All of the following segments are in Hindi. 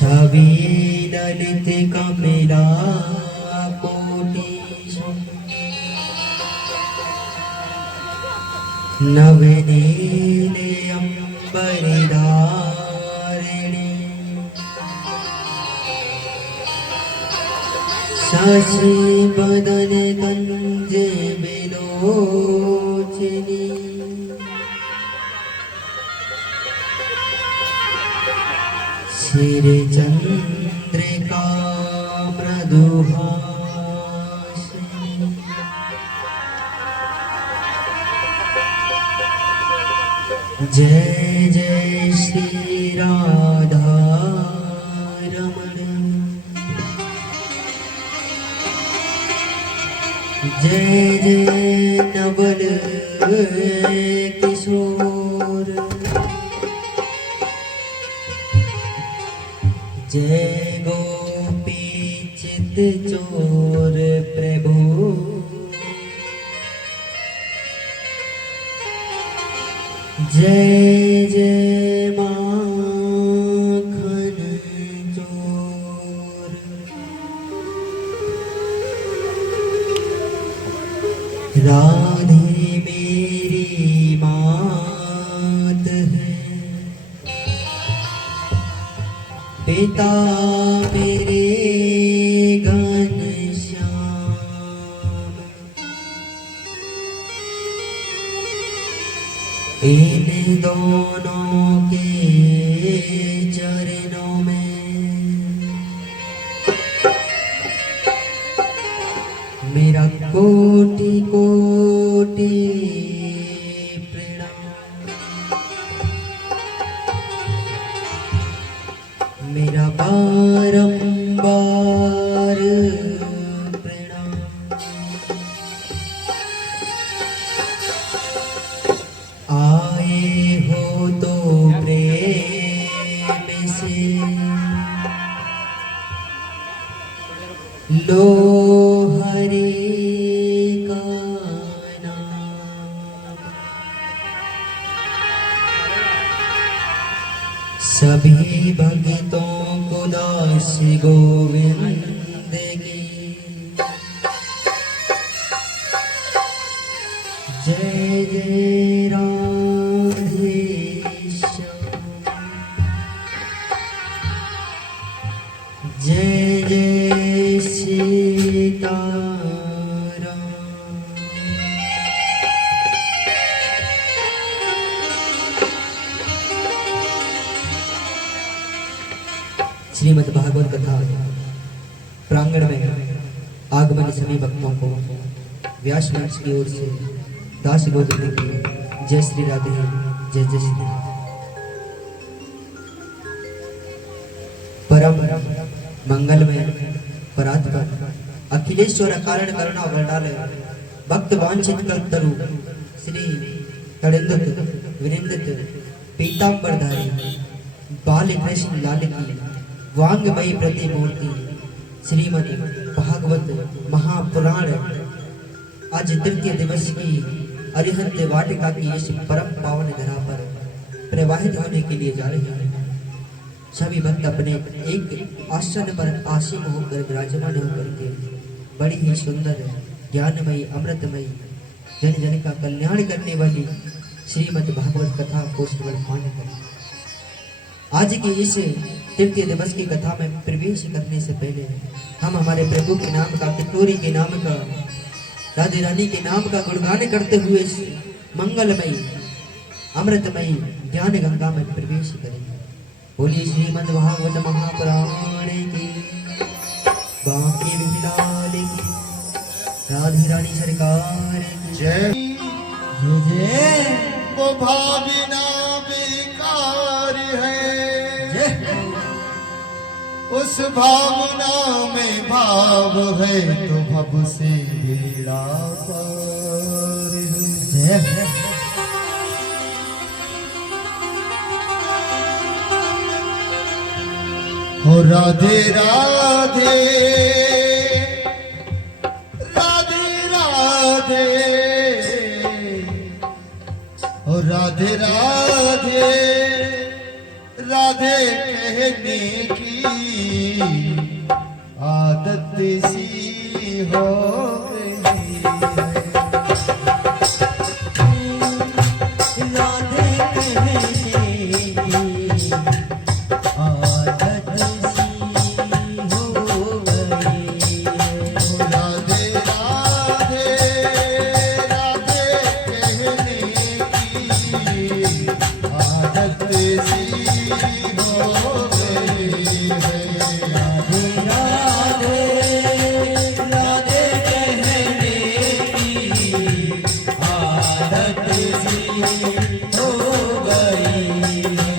छवि ललित कमला कोटि नवनीले अंबरधारिणी शशि बदन गंज बिलोचनी शिर चंद्रिका मृदुहासिनी जय जय श्री राधा रमण जय जय नवल किशोर जय गोपी चित चोर प्रभु जय जय माखन चोर राधे मेरी मात है पिता मेरे घनश्याम इन दोनों के चरणों में मेरा कोटि कोटि मेरा बारंबार प्रणाम आए हो तो प्रेम से लो हरि का नाम सभी भक्तों को दास गोविंद की जय जय राधे श्याम जय जय सीताराम श्रीमद् भागवत कथा प्रांगण में आगमन सभी भक्तों को व्यास मंच की ओर से दास गोविंद की जय श्री राधे जय जय श्री परम मंगलमय परात्पर अखिलेश्वर कारण करुणा वर्णालय भक्त वांछित कल्पतरु श्री कड़िंदत विनिंदित पीतांबरधारी बाल कृष्ण लाल की वांगमयी प्रतिमूर्ति श्रीमद् भागवत महापुराण आज तृतीय दिवस की अरिहंत वाटिका की इस परम पावन धरा पर प्रवाहित होने के लिए जा रहे हैं। सभी भक्त अपने एक आसन पर आसीन होकर विराजमान होकर के बड़ी ही सुंदर ज्ञानमयी अमृतमयी जन जन का कल्याण करने वाली श्रीमद् भागवत कथा को श्रवण करें। आज की इस तृतीय दिवस की कथा में प्रवेश करने से पहले हम हमारे प्रभु के नाम का किशोरी के नाम का राधे रानी के नाम का गुणगान करते हुए इस मंगलमयी अमृतमयी ज्ञान गंगा में प्रवेश करेंगे। बोलिए श्रीमद् भागवत महापुराण की बांके बिहारी की राधे रानी सरकार की जय जय। वो भागिना बेकार है उस भावना में भाव है तो भव से बेड़ा पार है। हो राधे राधे राधे राधे हो राधे राधे राधे कहने की आदत सी हो गई है। राधे कहने की आदत सी हो गई है। राधे राधे राधे कहने की आदत सी हो गई है। राधे राधे राधे कहने की आदत सी हो गई है।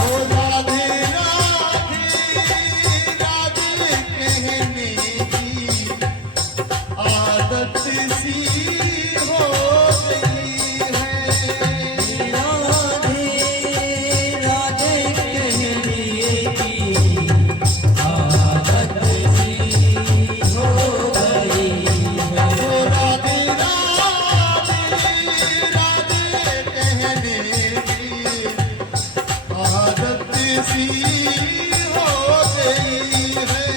ओ राधे राधे राधे कहने की आदत सी हो गई है। राधे राधे कहने की आदत सी हो गई है। ओ राधे राधे राधे कहने की आदत सी हो गई है।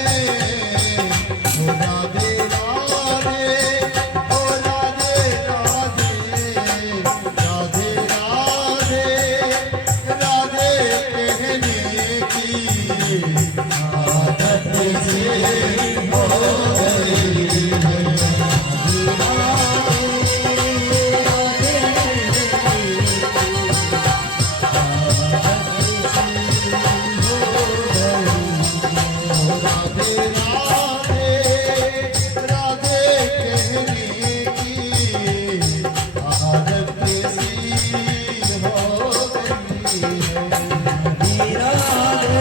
ओ राधे राधे ओ राधे राधे राधे राधे राधे कहने की आदत सी हो गई है। राधे राधे राधे कहने की आदत सी हो गई है। राधे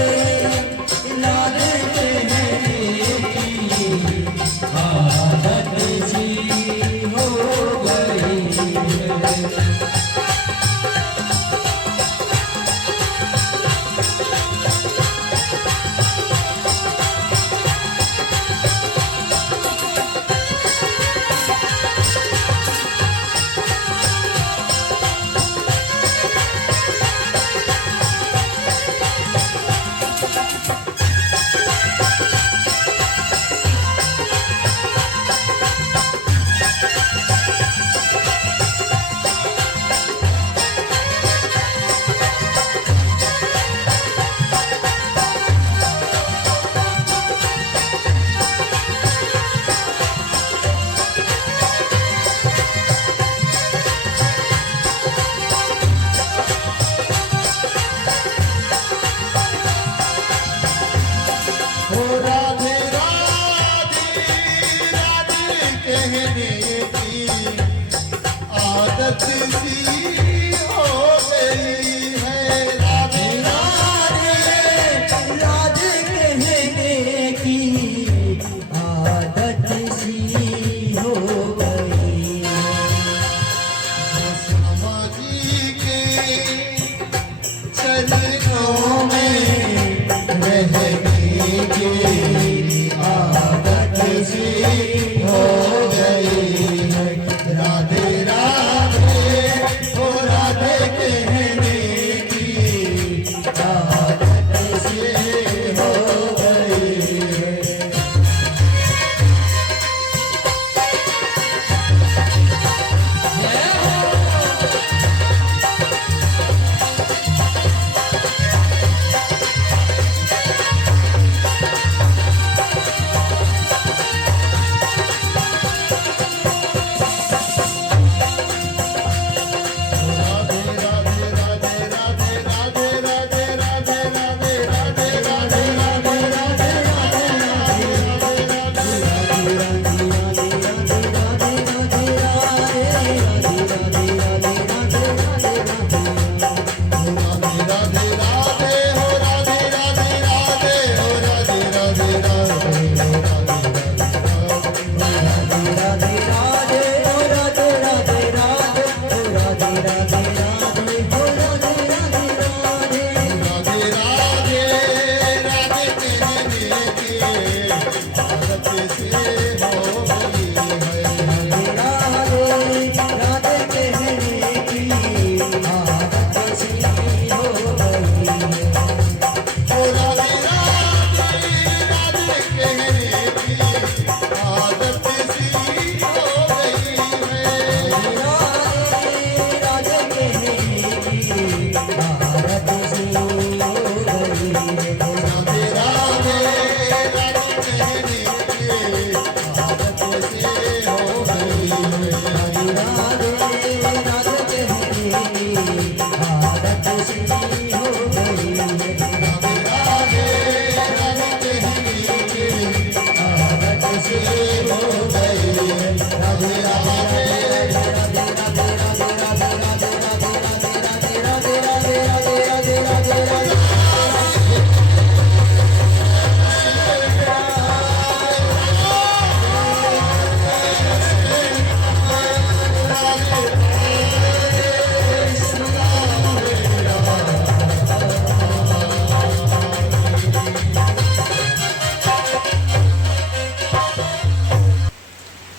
राधे कहने की आदत सी हो गई है। ओ राधे राधे राधे कहने की आदत सी हो गई है। राधे राधे राधे कहने की आदत सी हो गई है। श्यामा जी के चरणों में रहने की आदत सी हो गई है। राधे राधे ओ राधे कहने की आदत सी हो गई है।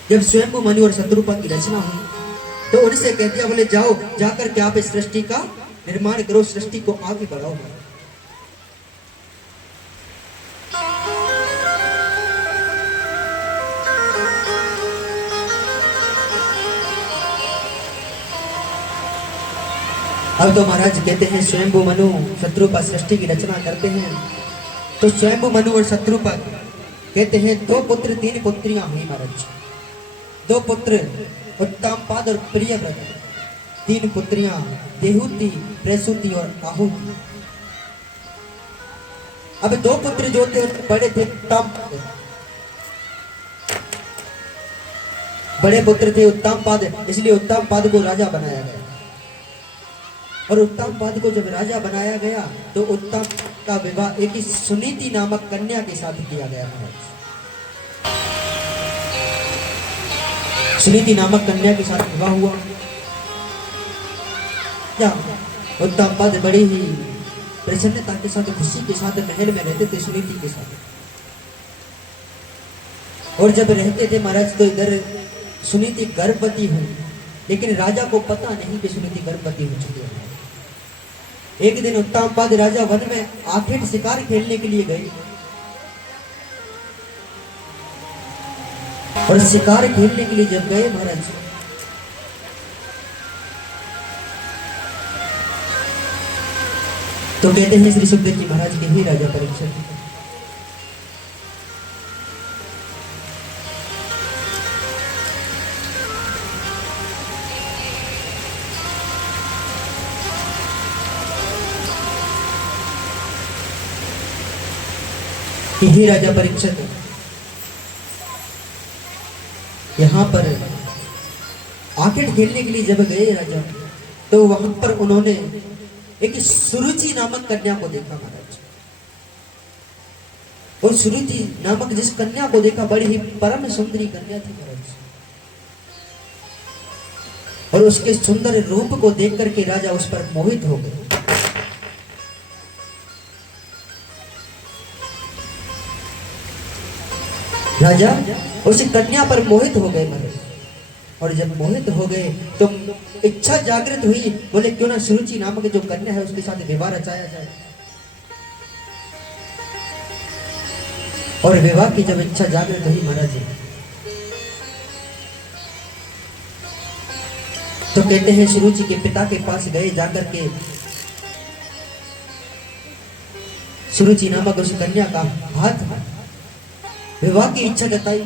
जब स्वयं मनु और शत्रुपा की रचना हुई तो उनसे कह दिया, बोले जाओ जाकर के आप इस सृष्टि का निर्माण करो, सृष्टि को आगे बढ़ाओ। अब तो महाराज कहते हैं स्वयंभू मनु शत्रुपा सृष्टि की रचना करते हैं। तो स्वयंभू मनु और शत्रुपा कहते हैं 2 पुत्र 3 पुत्रियां हुई महाराज। 2 पुत्र उत्तामपाद और प्रियव्रत, 3 पुत्रियां देहुति, प्रसूति और आहुति। अब 2 पुत्र जो थे बड़े थे उत्तामपाद, बड़े पुत्र थे उत्तामपाद, इसलिए उत्तामपाद को राजा बनाया गया। और उत्तामपाद को जब राजा बनाया गया तो उत्तम का विवाह एक ही सुनीति नामक कन्या के साथ किया गया महाराज। सुनीति नामक कन्या के साथ विवाह हुआ। उत्तामपाद बड़ी ही प्रसन्नता के साथ, खुशी के साथ महल में रहते थे सुनीति के साथ। और जब रहते थे महाराज तो इधर सुनीति गर्भवती हुई, लेकिन राजा को पता नहीं कि सुनीति गर्भवती हो चुकी है। एक दिन उत्तामपाद राजा वन में आखिर शिकार खेलने के लिए गए और शिकार खेलने के लिए जब गए महाराज तो कहते हैं श्री सुखदेव जी महाराज के ही राजा परीक्षित ही राजा परीक्षित यहाँ पर आखिर खेलने के लिए जब गए राजा तो वहां पर उन्होंने एक सुरुचि नामक कन्या को देखा महाराज। और सुरुचि नामक जिस कन्या को देखा बड़ी ही परम सुंदरी कन्या थी महाराज। और उसके सुंदर रूप को देख करके राजा उस पर मोहित हो गए। राजा उस कन्या पर मोहित हो गए महाराज। और जब मोहित हो गए तो इच्छा जागृत हुई, बोले क्यों ना सुरुचि नामक जो कन्या है उसके साथ विवाह रचाया जाए। और विवाह की जब इच्छा जागृत हुई महाराज तो कहते हैं सुरुचि के पिता के पास गए, जाकर के सुरुचि नामक उस कन्या का हाथ विवाह की इच्छा जताई।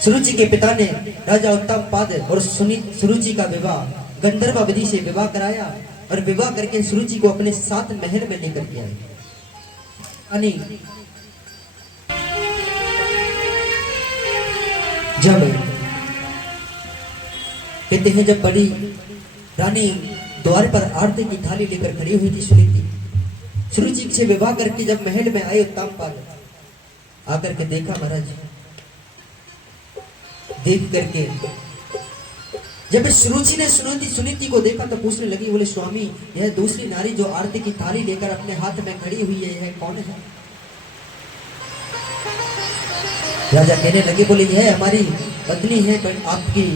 सुरुचि के पिता ने राजा उत्तामपाद और सुरुचि का विवाह गंधर्व विधि से विवाह कराया और विवाह करके सुरुचि को अपने साथ महल में लेकर के आए। जब कहते हैं जब बड़ी रानी द्वार पर आरती की थाली लेकर खड़ी हुई थी सुरुचि से विवाह करके जब महल में आए उत्तामपाद आकर के देखा महाराज। देख करके जब सुरुचि ने सुनीति को देखा तो पूछने लगी, बोले स्वामी यह दूसरी नारी जो आरती की थाली लेकर अपने हाथ में खड़ी हुई है यह कौन है? राजा कहने लगे, बोले यह हमारी पत्नी है आपकी,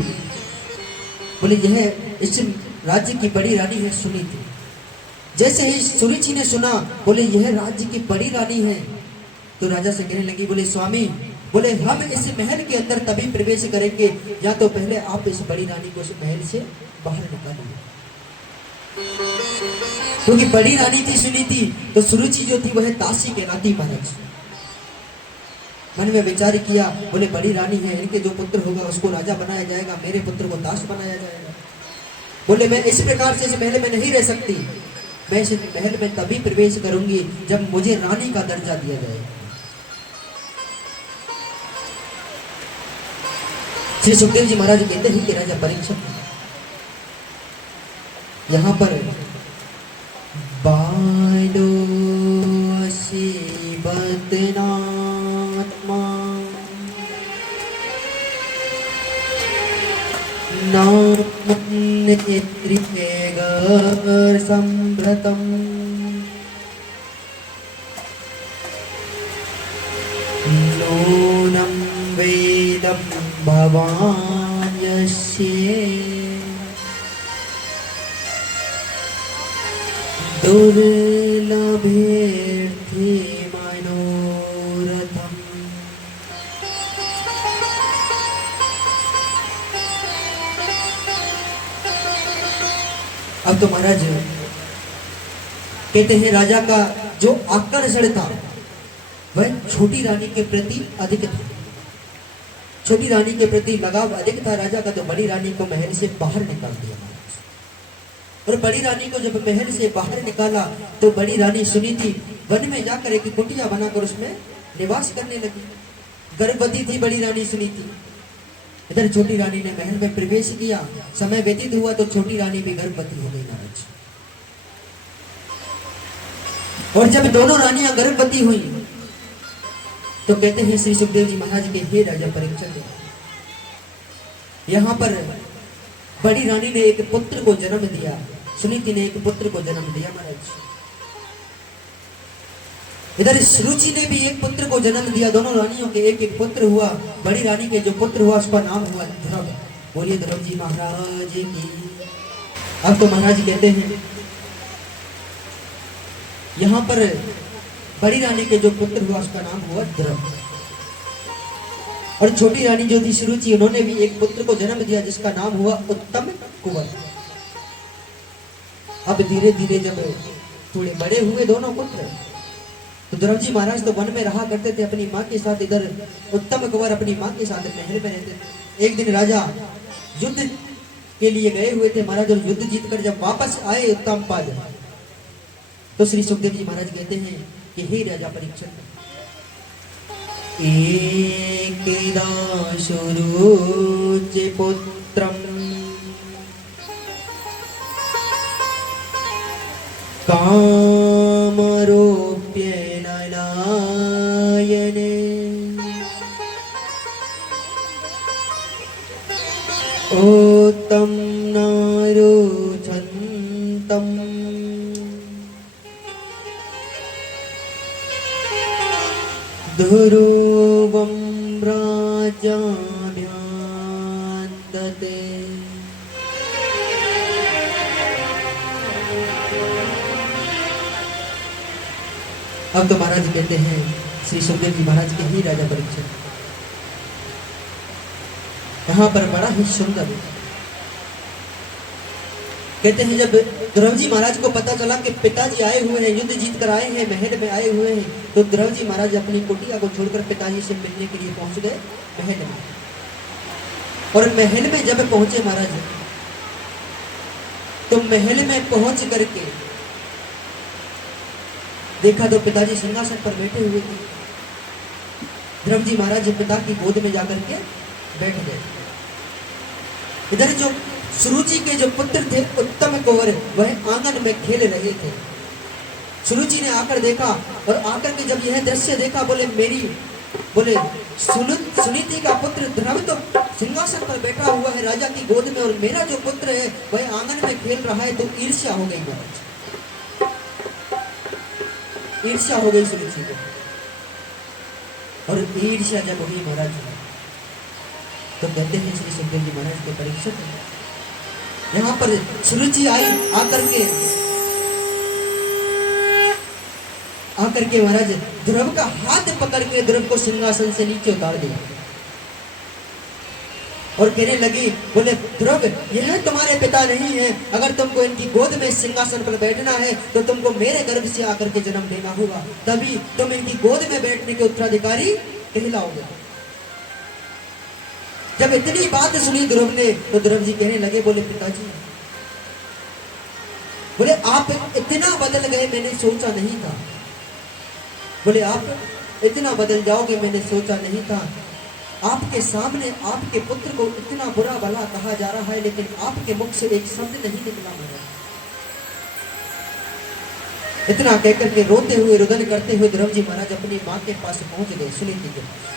बोले यह इस राज्य की बड़ी रानी है सुनीति। जैसे ही सुरुचि ने सुना, बोले यह राज्य की बड़ी रानी है, तो राजा से कहने लगी, बोले स्वामी बोले हम इस महल के अंदर तभी प्रवेश करेंगे या तो पहले आप इस बड़ी रानी को इस महल से बाहर निकालिए। क्योंकि बड़ी रानी थी सुनीति, तो सुरुचि जो थी वह दासी कहलाती महाराज। मन में विचार किया, बोले बड़ी रानी है, इनके जो पुत्र होगा उसको राजा बनाया जाएगा, मेरे पुत्र को दास बनाया जाएगा। बोले मैं इस प्रकार से इस महल में नहीं रह सकती, मैं इस महल में तभी प्रवेश करूंगी जब मुझे रानी का दर्जा दिया जाएगा। श्री सुखदेव जी महाराज कहते हैं कि राजा परीक्षित यहाँ पर बालो सी बदनात्मा नेत्रिगर संभ्रतम नूनं वेदं भवान् यस्य दुर्लभेऽर्थे मनोरथम्। अब तो महाराज कहते हैं राजा का जो आकर्षण था वह छोटी रानी के प्रति अधिक था। छोटी रानी के प्रति लगाव अधिक था राजा का, तो बड़ी रानी को महल से बाहर निकाल दिया महाराज। और बड़ी रानी को जब महल से बाहर निकाला तो बड़ी रानी सुनीति वन में जाकर एक कुटिया बनाकर उसमें निवास करने लगी। गर्भवती थी बड़ी रानी सुनीति। इधर छोटी रानी ने महल में प्रवेश किया, समय व्यतीत हुआ तो छोटी रानी भी गर्भवती हो गई महाराज। और जब दोनों रानियां गर्भवती हुई तो कहते हैं श्री सुखदेव जी महाराज के, हे राजा परीक्षित, यहाँ पर बड़ी रानी ने एक पुत्र को जन्म दिया, सुनीति ने एक पुत्र को जन्म दिया महाराज। इधर सुरुचि ने भी एक पुत्र को जन्म दिया। दोनों रानियों के एक एक पुत्र हुआ। बड़ी रानी के जो पुत्र हुआ उसका नाम हुआ ध्रुव। बोलिए ध्रुव जी महाराज की। अब तो महाराज कहते हैं यहाँ पर बड़ी रानी के जो पुत्र हुआ उसका नाम हुआ ध्रुव। और छोटी रानी जो थी सुरुचि, उन्होंने भी एक पुत्र को जन्म दिया जिसका नाम हुआ उत्तम कुंवर। अब धीरे धीरे जब थोड़े बड़े हुए दोनों पुत्र, तो ध्रुव जी महाराज तो वन में रहा करते थे अपनी माँ के साथ। इधर उत्तम कुंवर अपनी माँ के साथ महल में रहते थे। एक दिन राजा युद्ध के लिए गए हुए थे महाराज, और युद्ध जीत कर जब वापस आए उत्तम पद, तो श्री सुखदेव जी महाराज कहते हैं कि हे राजा परीक्षित, एकदा सुरुचि पुत्रम कामरूप्येन नयने उत्तम नारोचन्तम् ध्रुवं राजाभ्यान्दते। अब तो महाराज कहते हैं श्री सुखदेव जी महाराज के, ही राजा परीक्षित, यहाँ पर बड़ा ही सुंदर कहते हैं जब ध्रुव जी महाराज को पता चला कि पिताजी आए हुए हैं, युद्ध जीत कर आए हैं, महल में आए हुए हैं, तो ध्रुव जी महाराज अपनी कुटिया को छोड़कर पिताजी से मिलने के लिए पहुंच गए महल में। और महल में जब पहुंचे महाराज, तो महल में पहुंच करके देखा तो पिताजी सिंहासन पर बैठे हुए थे। ध्रुव जी महाराज पिता की गोद में जाकर के बैठ गए। इधर जो सुरुचि के जो पुत्र थे उत्तम कुंवर, वह आंगन में खेल रहे थे। सुरुचि ने आकर देखा, और आकर के जब यह दृश्य देखा, बोले सुनीति का पुत्र ध्रुव तो सिंहासन पर बैठा हुआ है राजा की गोद में, और मेरा जो पुत्र है वह आंगन में खेल रहा है। तो ईर्ष्या हो गई महाराज, ईर्ष्या हो गई सुरुचि को। और ईर्ष्या जब हुई महाराज, तो कहते हैं श्री सुखदेव जी महाराज के, परीक्षित, यहाँ पर सुरुचि आई, आकर के महाराज ध्रुव का हाथ पकड़ के ध्रुव को सिंहासन से नीचे उतार दिया। और कहने लगी, बोले ध्रुव, यह तुम्हारे पिता नहीं है। अगर तुमको इनकी गोद में सिंहासन पर बैठना है तो तुमको मेरे गर्भ से आकर के जन्म लेना होगा, तभी तुम इनकी गोद में बैठने के उत्तराधिकारी कहलाओगे। जब इतनी बात सुनी ध्रुव ने, तो ध्रुव जी कहने लगे, बोले पिताजी, बोले आप इतना बदल गए, मैंने सोचा नहीं था। बोले आप इतना बदल जाओगे मैंने सोचा नहीं था। आपके सामने आपके पुत्र को इतना बुरा भला कहा जा रहा है, लेकिन आपके मुख से एक शब्द नहीं निकला मेरा। इतना कहकर के रोते हुए रुदन करते हुए ध्रुव जी महाराज अपनी माँ के पास पहुंच गए, सुनीति के पास।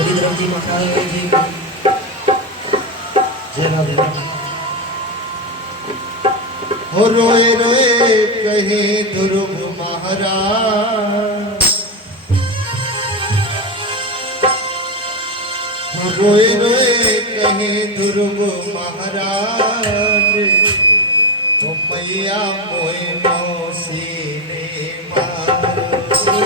ध्रुव जी महाराज जी जय राम। और रोए रोए कहे ध्रुव महाराज, रोए रोए कहे ध्रुव महाराज ओ मैया मोए मौसी ने मारो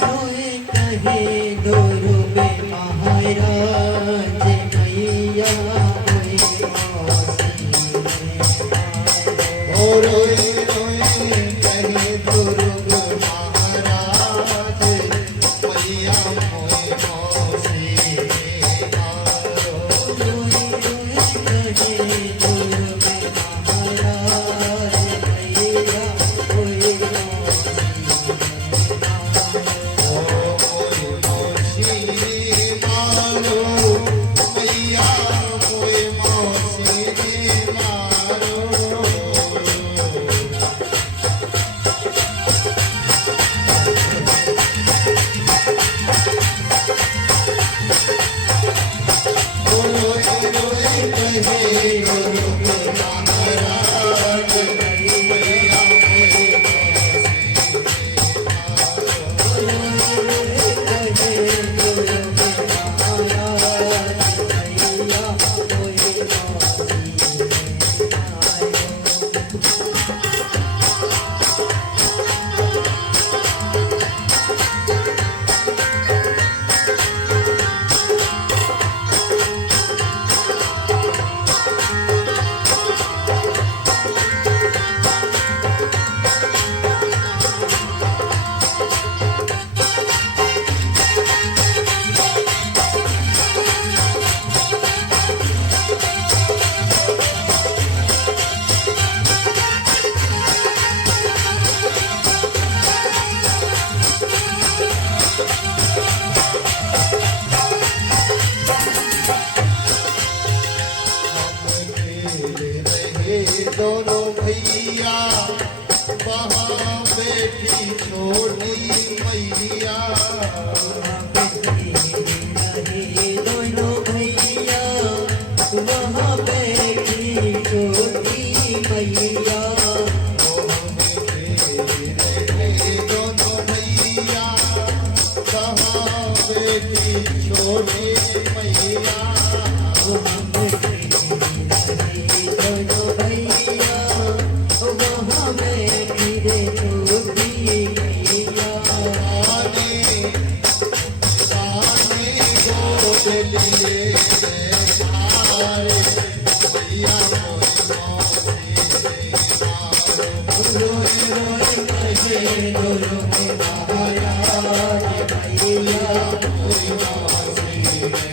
रोए कहे ध्रुव महाराज मैया मोए मौसी ने मारो। ओ रोए रोए कहे ध्रुव महाराज मैया मोए मौसी ने मारो रोए रोए कहे ध्रुव महाराज मैया मोए मौसी ने मारो। ओ मोए मौसी मारो मैया मोए मौसी ने मारो रोए रोए कहे ध्रुव महाराज मैया मोए मौसी दोनों भैया वहाँ बेटी छोटी मैया दोनों भैया वहाँ बैठी छोटी मैया दोनों भैया वहाँ बेटी छोटी मैया वहाँ बैठी दोनों भैया वहाँ बैठी रे छोटी मैया आने आने गोद लिए सारे भैया मोए मौसी ने मारो रोए रोए कहे दोनों महाराज मैया मोए मौसी ने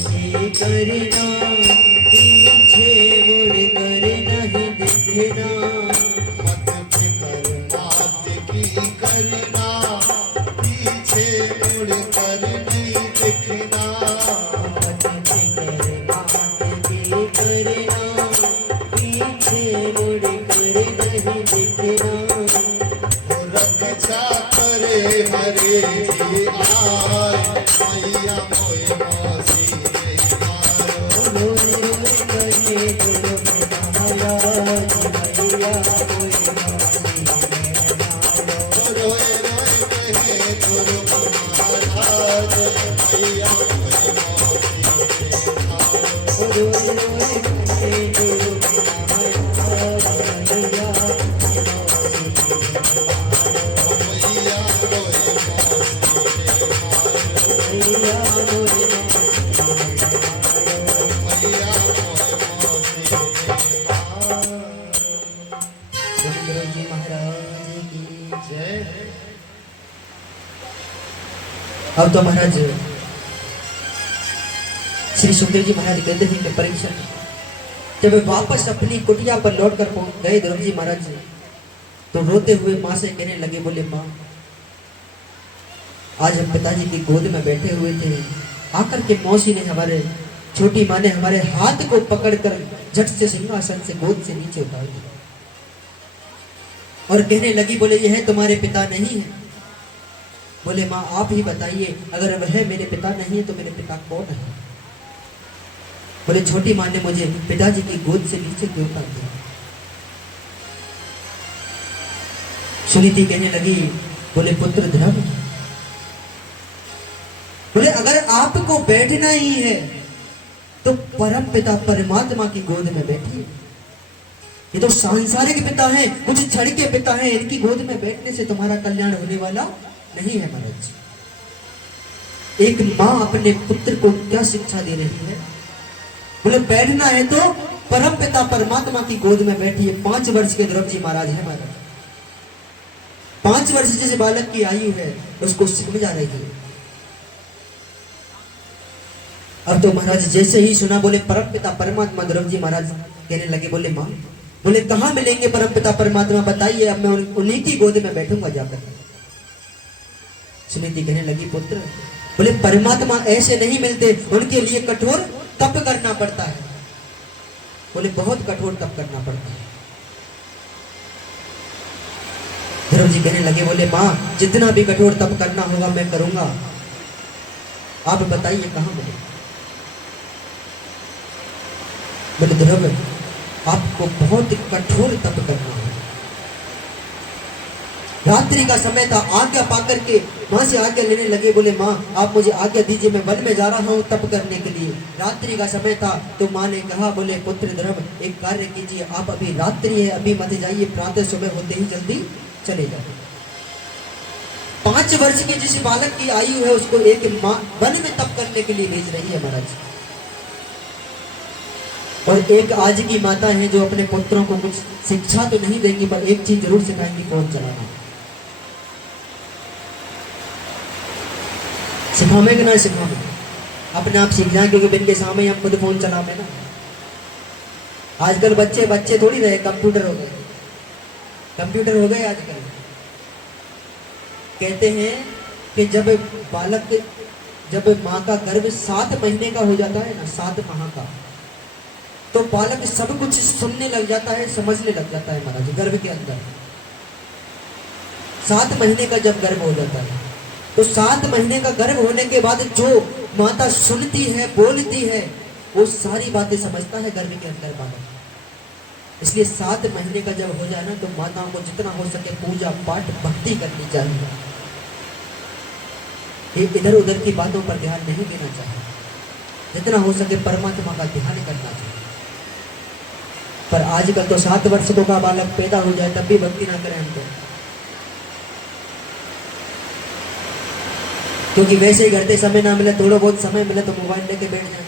ऐसे करना, पीछे मुड़ कर नहीं देखना। मत फिकर मात की करना, पीछे मुड़ कर नहीं देखना। मत फिकर मात की करना, पीछे मुड़ कर नहीं देखना। रक्षा करे हरे जी आय, मैया मोए मौसी मारो। रोए रोए कहे गुरु महाराज, मैया कोई मौसी मारो। रोए रोए कहे गुरु महाराज, मैया मोए मौसी मारो। रोए रोए कहे गुरु महाराज, मैया कोई मौसी मारो। मैया मोए मौसी मारो। मैया कोई मौसी मारो। मैया मोए मौसी मारो। गुरु जी महाराज की जय। अब तो महाराज श्री सुखदेव जी महाराज कहते हैं कि परीक्षा जब वे वापस अपनी कुटिया पर लौट कर पहुंच गए ध्रुव जी महाराज तो रोते हुए माँ से कहने लगे, बोले माँ आज हम पिताजी की गोद में बैठे हुए थे, आकर के मौसी ने हमारे छोटी माँ ने हमारे हाथ को पकड़कर झट से सिंहासन से गोद से नीचे उतार दिया और कहने लगी, बोले यह तुम्हारे पिता नहीं है। बोले माँ आप ही बताइए, अगर वह मेरे पिता नहीं है तो मेरे पिता कौन है? बोले छोटी माँ ने मुझे पिताजी की गोद से नीचे क्यों उतार दिया। सुनीति कहने लगी, बोले पुत्र ध्रुव, बोले अगर आपको बैठना ही है तो परम पिता परमात्मा की गोद में बैठिए। ये तो सांसारिक पिता हैं, कुछ क्षण के पिता हैं, इनकी गोद में बैठने से तुम्हारा कल्याण होने वाला नहीं है महाराज। एक माँ अपने पुत्र को क्या शिक्षा दे रही है? बोले बैठना है तो परम पिता परमात्मा की गोद में बैठिए। 5 वर्ष के ध्रुव जी महाराज है महाराज। 5 वर्ष जिस बालक की आयु है उसको समझा रही है। अब तो महाराज जैसे ही सुना, बोले परम पिता परमात्मा, ध्रुव जी महाराज कहने लगे, बोले माँ, बोले कहाँ मिलेंगे परम पिता परमात्मा, बताइए, अब मैं उन्हीं की गोद में बैठूंगा जाकर। सुनीति कहने लगी, पुत्र, बोले परमात्मा ऐसे नहीं मिलते, उनके लिए कठोर तप करना पड़ता है। बोले बहुत कठोर तप करना पड़ता है। ध्रुव जी कहने लगे, बोले माँ जितना भी कठोर तप करना होगा मैं करूंगा, आप बताइए कहाँ मिले। बोले ध्रुव आपको बहुत कठोर तप करना है। रात्रि का समय था, आज्ञा पाकर के माँ से आज्ञा लेने लगे। बोले माँ आप मुझे आज्ञा दीजिए, मैं वन में जा रहा हूँ तप करने के लिए। रात्रि का समय था तो माँ ने कहा, बोले पुत्र ध्रुव एक कार्य कीजिए, आप अभी रात्रि है अभी मत जाइए, प्रातः सुबह होते ही जल्दी चले जाओ। 5 वर्ष के जिस बालक की आयु है उसको एक माँ वन में तप करने के लिए भेज रही है महाराज। और एक आज की माता है जो अपने पुत्रों को कुछ शिक्षा तो नहीं देंगी पर एक चीज जरूर सिखाएंगी, फोन चलाना। सिखावे कि ना सिखावे, अपने आप सीख जाए, क्योंकि बिन के सामने हम खुद फोन चलावे ना। आजकल बच्चे थोड़ी रहे, कंप्यूटर हो गए, कंप्यूटर हो गए आजकल। कहते हैं कि जब माँ का गर्भ 7 महीने का हो जाता है ना, 7 माह का, तो बालक सब कुछ सुनने लग जाता है, समझने लग जाता है महाराज। गर्भ के अंदर 7 महीने का जब गर्भ हो जाता है तो 7 महीने का गर्भ होने के बाद जो माता सुनती है, बोलती है, वो सारी बातें समझता है गर्भ के अंदर बालक। इसलिए 7 महीने का जब हो जाए ना तो माताओं को जितना हो सके पूजा पाठ भक्ति करनी चाहिए। इधर उधर की बातों पर ध्यान नहीं देना चाहिए, जितना हो सके परमात्मा का ध्यान करना चाहिए। पर आजकल तो 7 वर्ष का बालक पैदा हो जाए तब भी भक्ति ना करें हमको, क्योंकि वैसे ही करते समय ना मिले, थोड़ा बहुत समय मिले तो मोबाइल लेके बैठ जाए।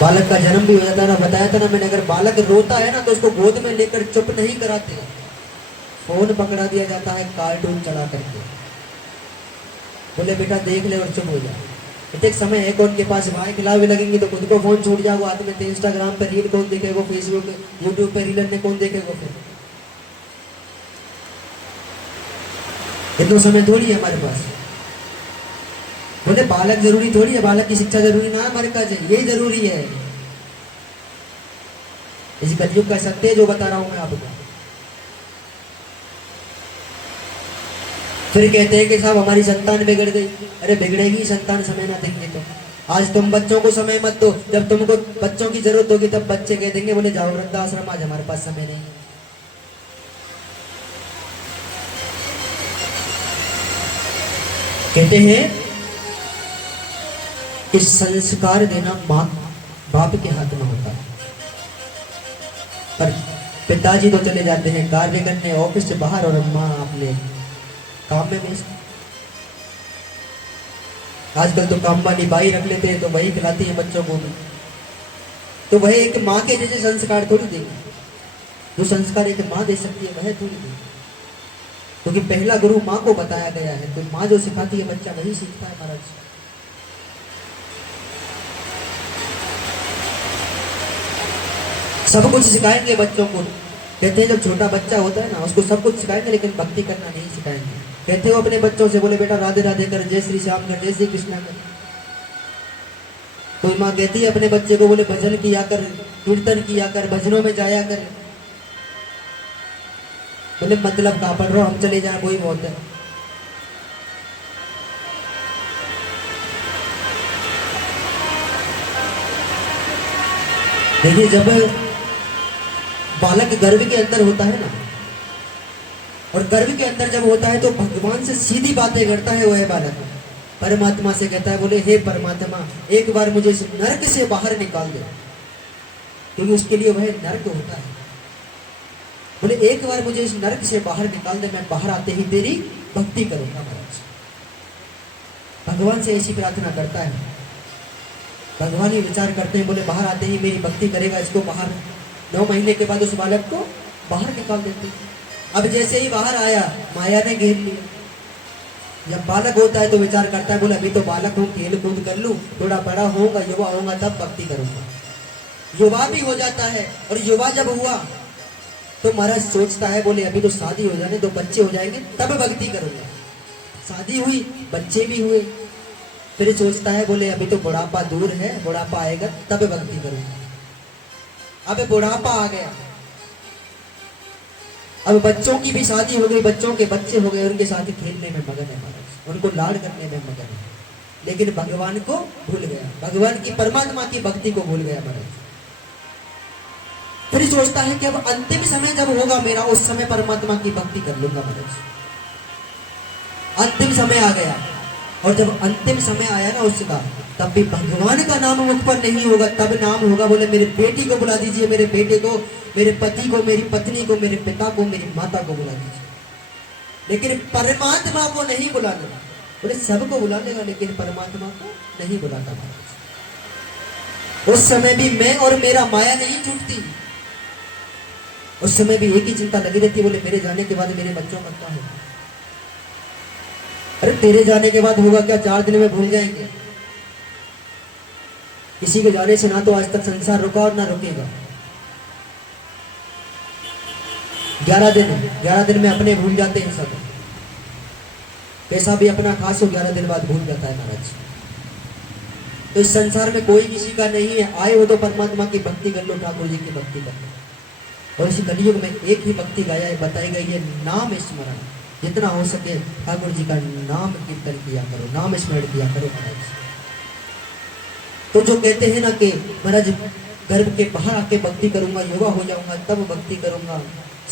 बालक का जन्म भी हो जाता है ना, बताया था ना मैंने, अगर बालक रोता है ना तो उसको गोद में लेकर चुप नहीं कराते, फोन पकड़ा दिया जाता है कार्टून चला करके। बोले बेटा देख ले और चुप हो जा। एक समय है कौन के पास भाई खिलावे लगेंगे तो खुद को फोन छूट जाओ हाथ में, तो इंस्टाग्राम पे रील कौन देखेगा, फेसबुक यूट्यूब पे रील ने कौन देखेगा फिर। इतना समय थोड़ी है हमारे पास। बोले बालक जरूरी थोड़ी है, बालक की शिक्षा जरूरी ना हमारे पास है, यही जरूरी है। इस कलयुग का सत्य है जो बता रहा हूं मैं आपको। फिर कहते हैं कि साहब हमारी संतान बिगड़ गई। अरे बिगड़ेगी संतान समय ना देंगे तो। आज तुम बच्चों को समय मत दो, जब तुमको बच्चों की जरूरत होगी तब बच्चे कह देंगे बोले जाओ वृद्धाश्रम, आज हमारे पास समय नहीं है। कहते हैं कि संस्कार देना माँ बाप के हाथ में होता है, पर पिताजी तो चले जाते हैं कार्य करने ऑफिस से बाहर और माँ अपने काम में व्यस्त। आजकल तो काम वाली बाई रख लेते हैं तो वही खिलाती है बच्चों को भी। तो वह एक माँ के जैसे संस्कार थोड़ी देगी, जो संस्कार एक माँ दे सकती है वह थोड़ी देगी, क्योंकि पहला गुरु माँ को बताया गया है। तो माँ जो सिखाती है बच्चा वही सीखता है महाराज। सब कुछ सिखाएंगे बच्चों को। कहते हैं जब छोटा बच्चा होता है ना उसको सब कुछ सिखाएंगे लेकिन भक्ति करना नहीं सिखाएंगे। कहते हो अपने बच्चों से बोले बेटा राधे राधे कर, जय श्री श्याम कर, जय श्री कृष्णा कर। कोई माँ कहती है अपने बच्चे को बोले भजन किया कर, कीर्तन किया कर, भजनों में जाया कर। बोले मतलब कहाँ पढ़ रहा हम चले जाए वही बहुत है। देखिए जब बालक गर्भ के अंदर होता है ना, और गर्भ के अंदर जब होता है तो भगवान से सीधी बातें करता है वह बालक। परमात्मा से कहता है बोले हे परमात्मा एक बार मुझे इस नरक से बाहर निकाल दे, क्योंकि उसके लिए वह नरक होता है। बोले एक बार मुझे इस नरक से बाहर निकाल दे, मैं बाहर आते ही तेरी भक्ति करूंगा महाराज। भगवान से ऐसी प्रार्थना करता है। भगवान ही विचार करते हैं बोले बाहर आते ही मेरी भक्ति करेगा, इसको बाहर 9 महीने के बाद उस बालक को बाहर निकाल देते हैं। अब जैसे ही बाहर आया माया ने घेर लिया। जब बालक होता है तो विचार करता है बोले अभी तो बालक हूँ, खेल कूद कर लूं, थोड़ा बड़ा होऊंगा, युवा होऊंगा तब भक्ति करूंगा। युवा भी हो जाता है, और युवा जब हुआ तो महाराज सोचता है बोले अभी तो शादी हो जाने, 2 बच्चे हो जाएंगे तब भक्ति करूंगा। शादी हुई, बच्चे भी हुए, फिर सोचता है बोले अभी तो बुढ़ापा दूर है, बुढ़ापा आएगा तब भक्ति करूंगा। अब बुढ़ापा आ गया, अब बच्चों की भी शादी हो गई, बच्चों के बच्चे हो गए, उनके साथ खेलने में मगन है महाराज, उनको लाड़ करने में मगन है, लेकिन भगवान को भूल गया, भगवान की परमात्मा की भक्ति को भूल गया महाराज। फिर सोचता है कि अब अंतिम समय जब होगा मेरा, उस समय परमात्मा की भक्ति कर लूंगा महाराज। अंतिम समय आ गया, और जब अंतिम समय आया ना उसका, तब भी भगवान का नाम मुख पर नहीं होगा। तब नाम होगा बोले मेरे बेटी को बुला दीजिए, मेरे बेटे को, मेरे पति को, मेरी पत्नी को, मेरे पिता को, मेरी माता को बुला दीजिए, लेकिन परमात्मा को नहीं बुलाना। बोले सबको बुला लेगा लेकिन परमात्मा को नहीं बुलाता महाराज। उस समय भी मैं और मेरा माया नहीं छूटती। उस समय भी एक ही चिंता लगी रहती, बोले मेरे जाने के बाद मेरे बच्चों का क्या होगा। अरे तेरे जाने के बाद होगा क्या, 4 दिन में भूल जाएंगे। किसी के जाने से ना तो आज तक संसार रुका और ना रुकेगा। 11 दिन में अपने भूल जाते हैं सब। पैसा भी अपना खास हो 11 दिन बाद भूल जाता है महाराज। तो इस संसार में कोई किसी का नहीं है। आए हो तो परमात्मा की भक्ति कर लो, ठाकुर जी की भक्ति कर लो। और इसी कलयुग में एक ही भक्ति गाया है, बताई गई है, नाम स्मरण। जितना हो सके ठाकुर जी का नाम कीर्तन किया करो, नाम स्मरण किया करो महाराज। तो जो कहते हैं ना कि महाराज गर्भ के बाहर आके भक्ति करूंगा, युवा हो जाऊंगा तब भक्ति करूंगा,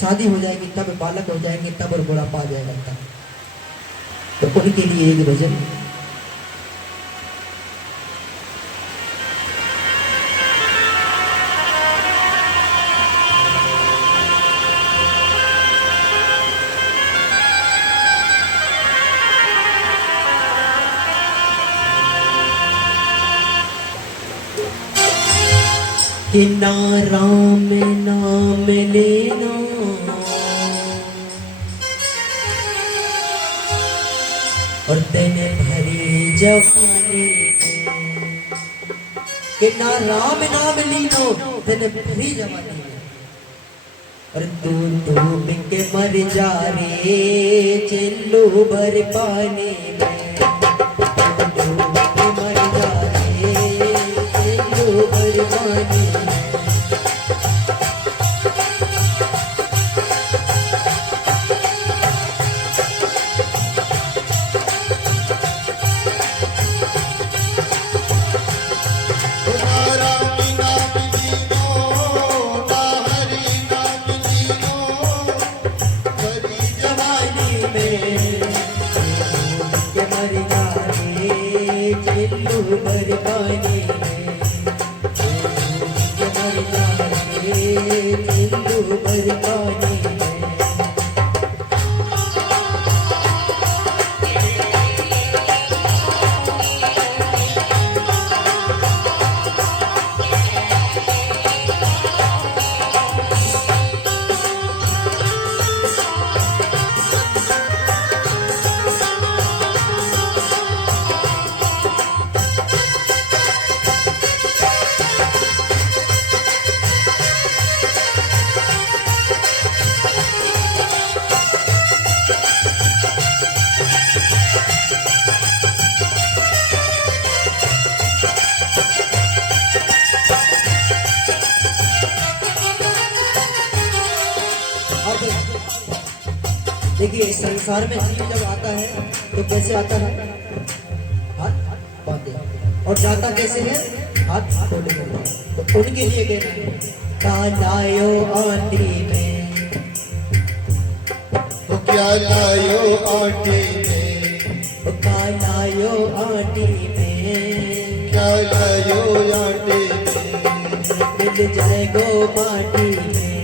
शादी हो जाएगी तब, बालक हो जाएंगे तब, और बुढ़ापा आ जाएगा तब, तो उनके लिए एक भजन। कि ना राम नाम लेना, और तेने जवानी के ना राम नाम लीनो तन भरी जवानी में और तू के मर जा रे चिल्लू भर पानी में तू के मर जा रे चिल्लू भर पानी में तुम्हारा नाम लीनो ना हरि नाम लीनो हरि जवानी में के मर जा रे चिल्लू भर पानी में के मर जा रे चिल्लू भर पानी में अब देखिए संसार में जीव जब आता है तो कैसे आता है हाथ बांधे और जाता कैसे है हाथ खोले तो उनके लिए कहना है कालायो आंटी में तो क्या लायो आटे में कालायो आंटी में क्या लायो आटे में मिल जाए गो माटी में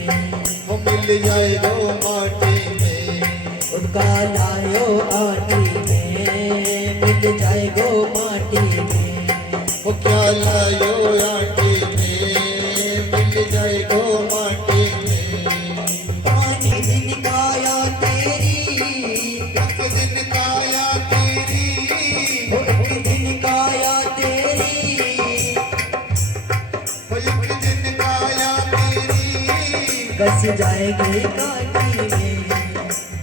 वो मिल जाए गो माटी में उनका लायो आटी में मिल जाए गो माटी में वो क्या लायो आटे में मिल जाए गो माटी में पानी दिन काया तेरी एक दिन काया तेरी एक दिन काया तेरी वो एक दिन काया तेरी कस जाएगी काटी में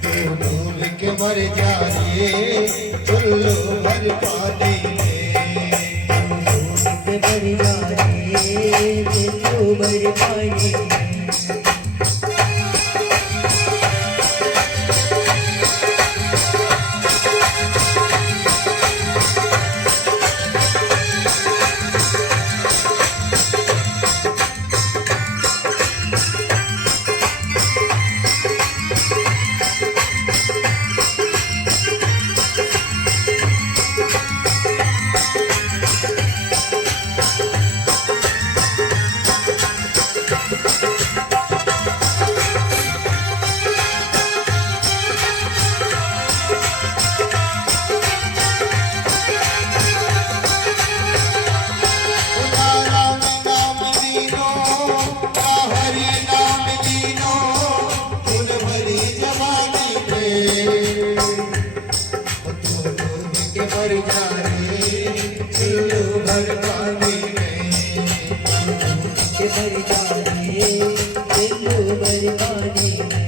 तू डूब के मर जा रे चुल्लू भर पानी में के भर जा रे चिल्लू भर पानी में तुम्हारा नाम लीनो ना हरि नाम लीनो फूल भरी जवानी में तू डूब के मर जा रे चिल्लू भर पानी में के भर जा रे चिल्लू भर पानी में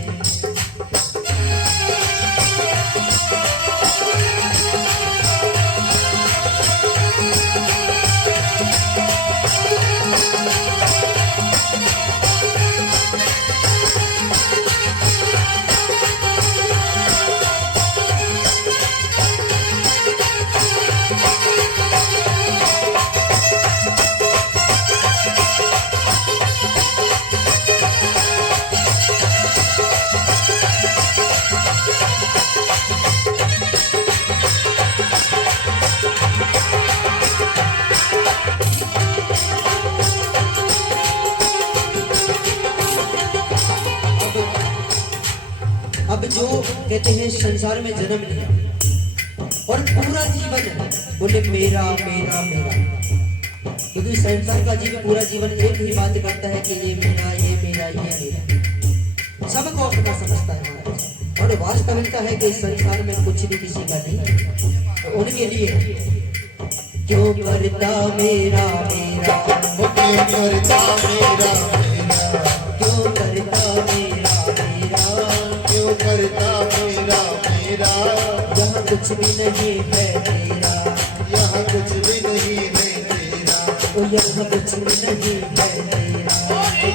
अब जो कहते हैं संसार में जन्म लिया और पूरा जीवन बोले मेरा मेरा मेरा, क्योंकि संसार का जीवन पूरा जीवन एक ही बात करता है कि ये मेरा ये मेरा ये मेरा, सबको अपना समझता है महाराज। और वास्तविकता है कि इस संसार में कुछ भी किसी का नहीं है। तो उनके लिए क्यों करता मेरा मेरा, वो क्यों करता मेरा मेरा, क्यों करता मेरा मेरा, क्यों करता मेरा मेरा। यहाँ कुछ भी नहीं है तेरा, यहाँ कुछ भी नहीं है तेरा, ओ यहाँ कुछ भी नहीं है तेरा,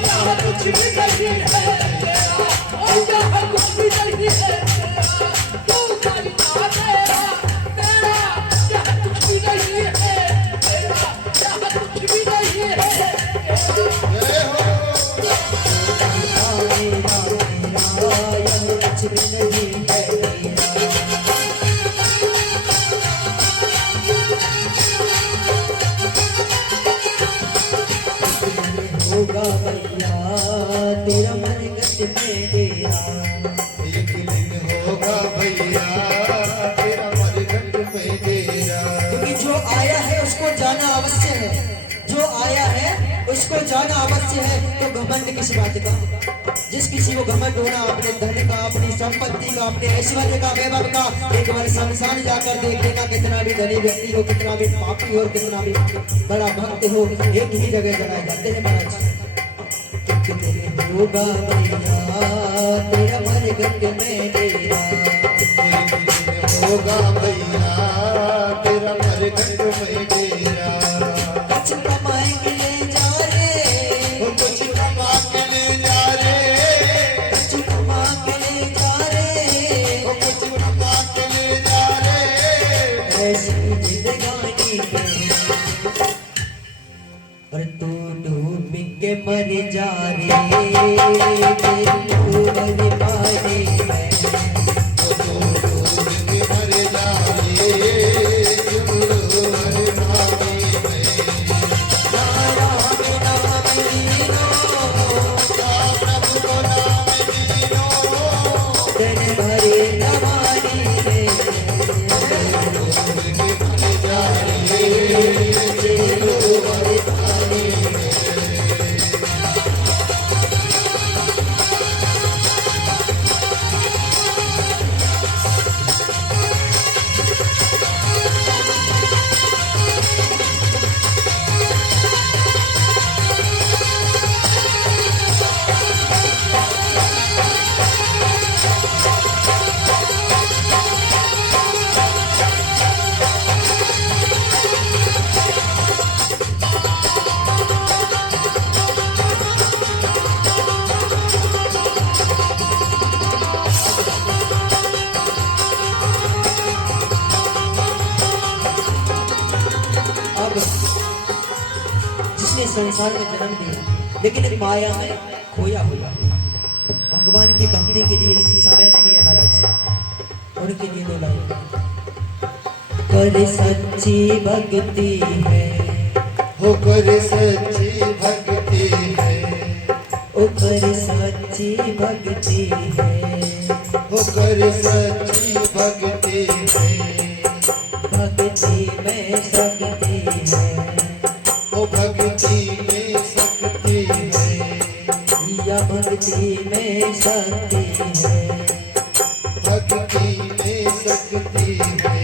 यहाँ कुछ भी नहीं है तेरा, यहाँ कुछ भी नहीं है तेरा, तू करता तेरा तेरा, यहाँ कुछ भी नहीं है तेरा, यहाँ कुछ भी नहीं है तेरा। जय हो। करता मेरा मेरा, यहाँ कुछ भी नहीं है तेरा। होगा भैया तेरा मरकट में डेरा, एक दिन होगा भैया तेरा मरघट में डेरा। क्योंकि जो आया है उसको जाना अवश्य है, जो आया है उसको जाना अवश्य है। तो घमंड किस बात का, जिस किसी को घमंड होना अपने धन का, अपनी संपत्ति का, अपने ऐश्वर्य का, वैभव का, एक बार शमशान जाकर देख लेना, कितना भी धनी व्यक्ति हो, कितना भी पापी हो, कितना भी बड़ा भक्त हो, एक ही जगह जलाए जाते हैं महाराज। होगा भैया तेरा मरकट में डेरा, होगा भैया तेरा मरघट में डेरा। कुछ कमाए के ले जा रे, वो कुछ कमा के ले जा रे, कुछ कमा के ले जा रे, वो कुछ कमा के ले जा रे। ऐसी जिंदगानी में और तू डूब के मर जा रे, तू मर पाने में। वो तो डूब के मर जा रे, तुम हर नामे में। नाम नाम लीनो, या प्रभु को नाम दीनो, तन भरे नवानी में। डूब के मर जा रे, तू मर पाने में। अब जिसने संसार में जन्म लिया लेकिन माया में खोया हुआ, भगवान की भक्ति के लिए समय नहीं है महाराज। उनके लिए दो लाइन, कर सच्ची भक्ति है, हो कर सच्ची भक्ति है, ओ कर सच्ची भक्ति है, हो कर सच्ची भक्ति है। भक्ति में शक्ति है, ओ भक्ति में शक्ति है, या भक्ति में शक्ति है, भक्ति में शक्ति है।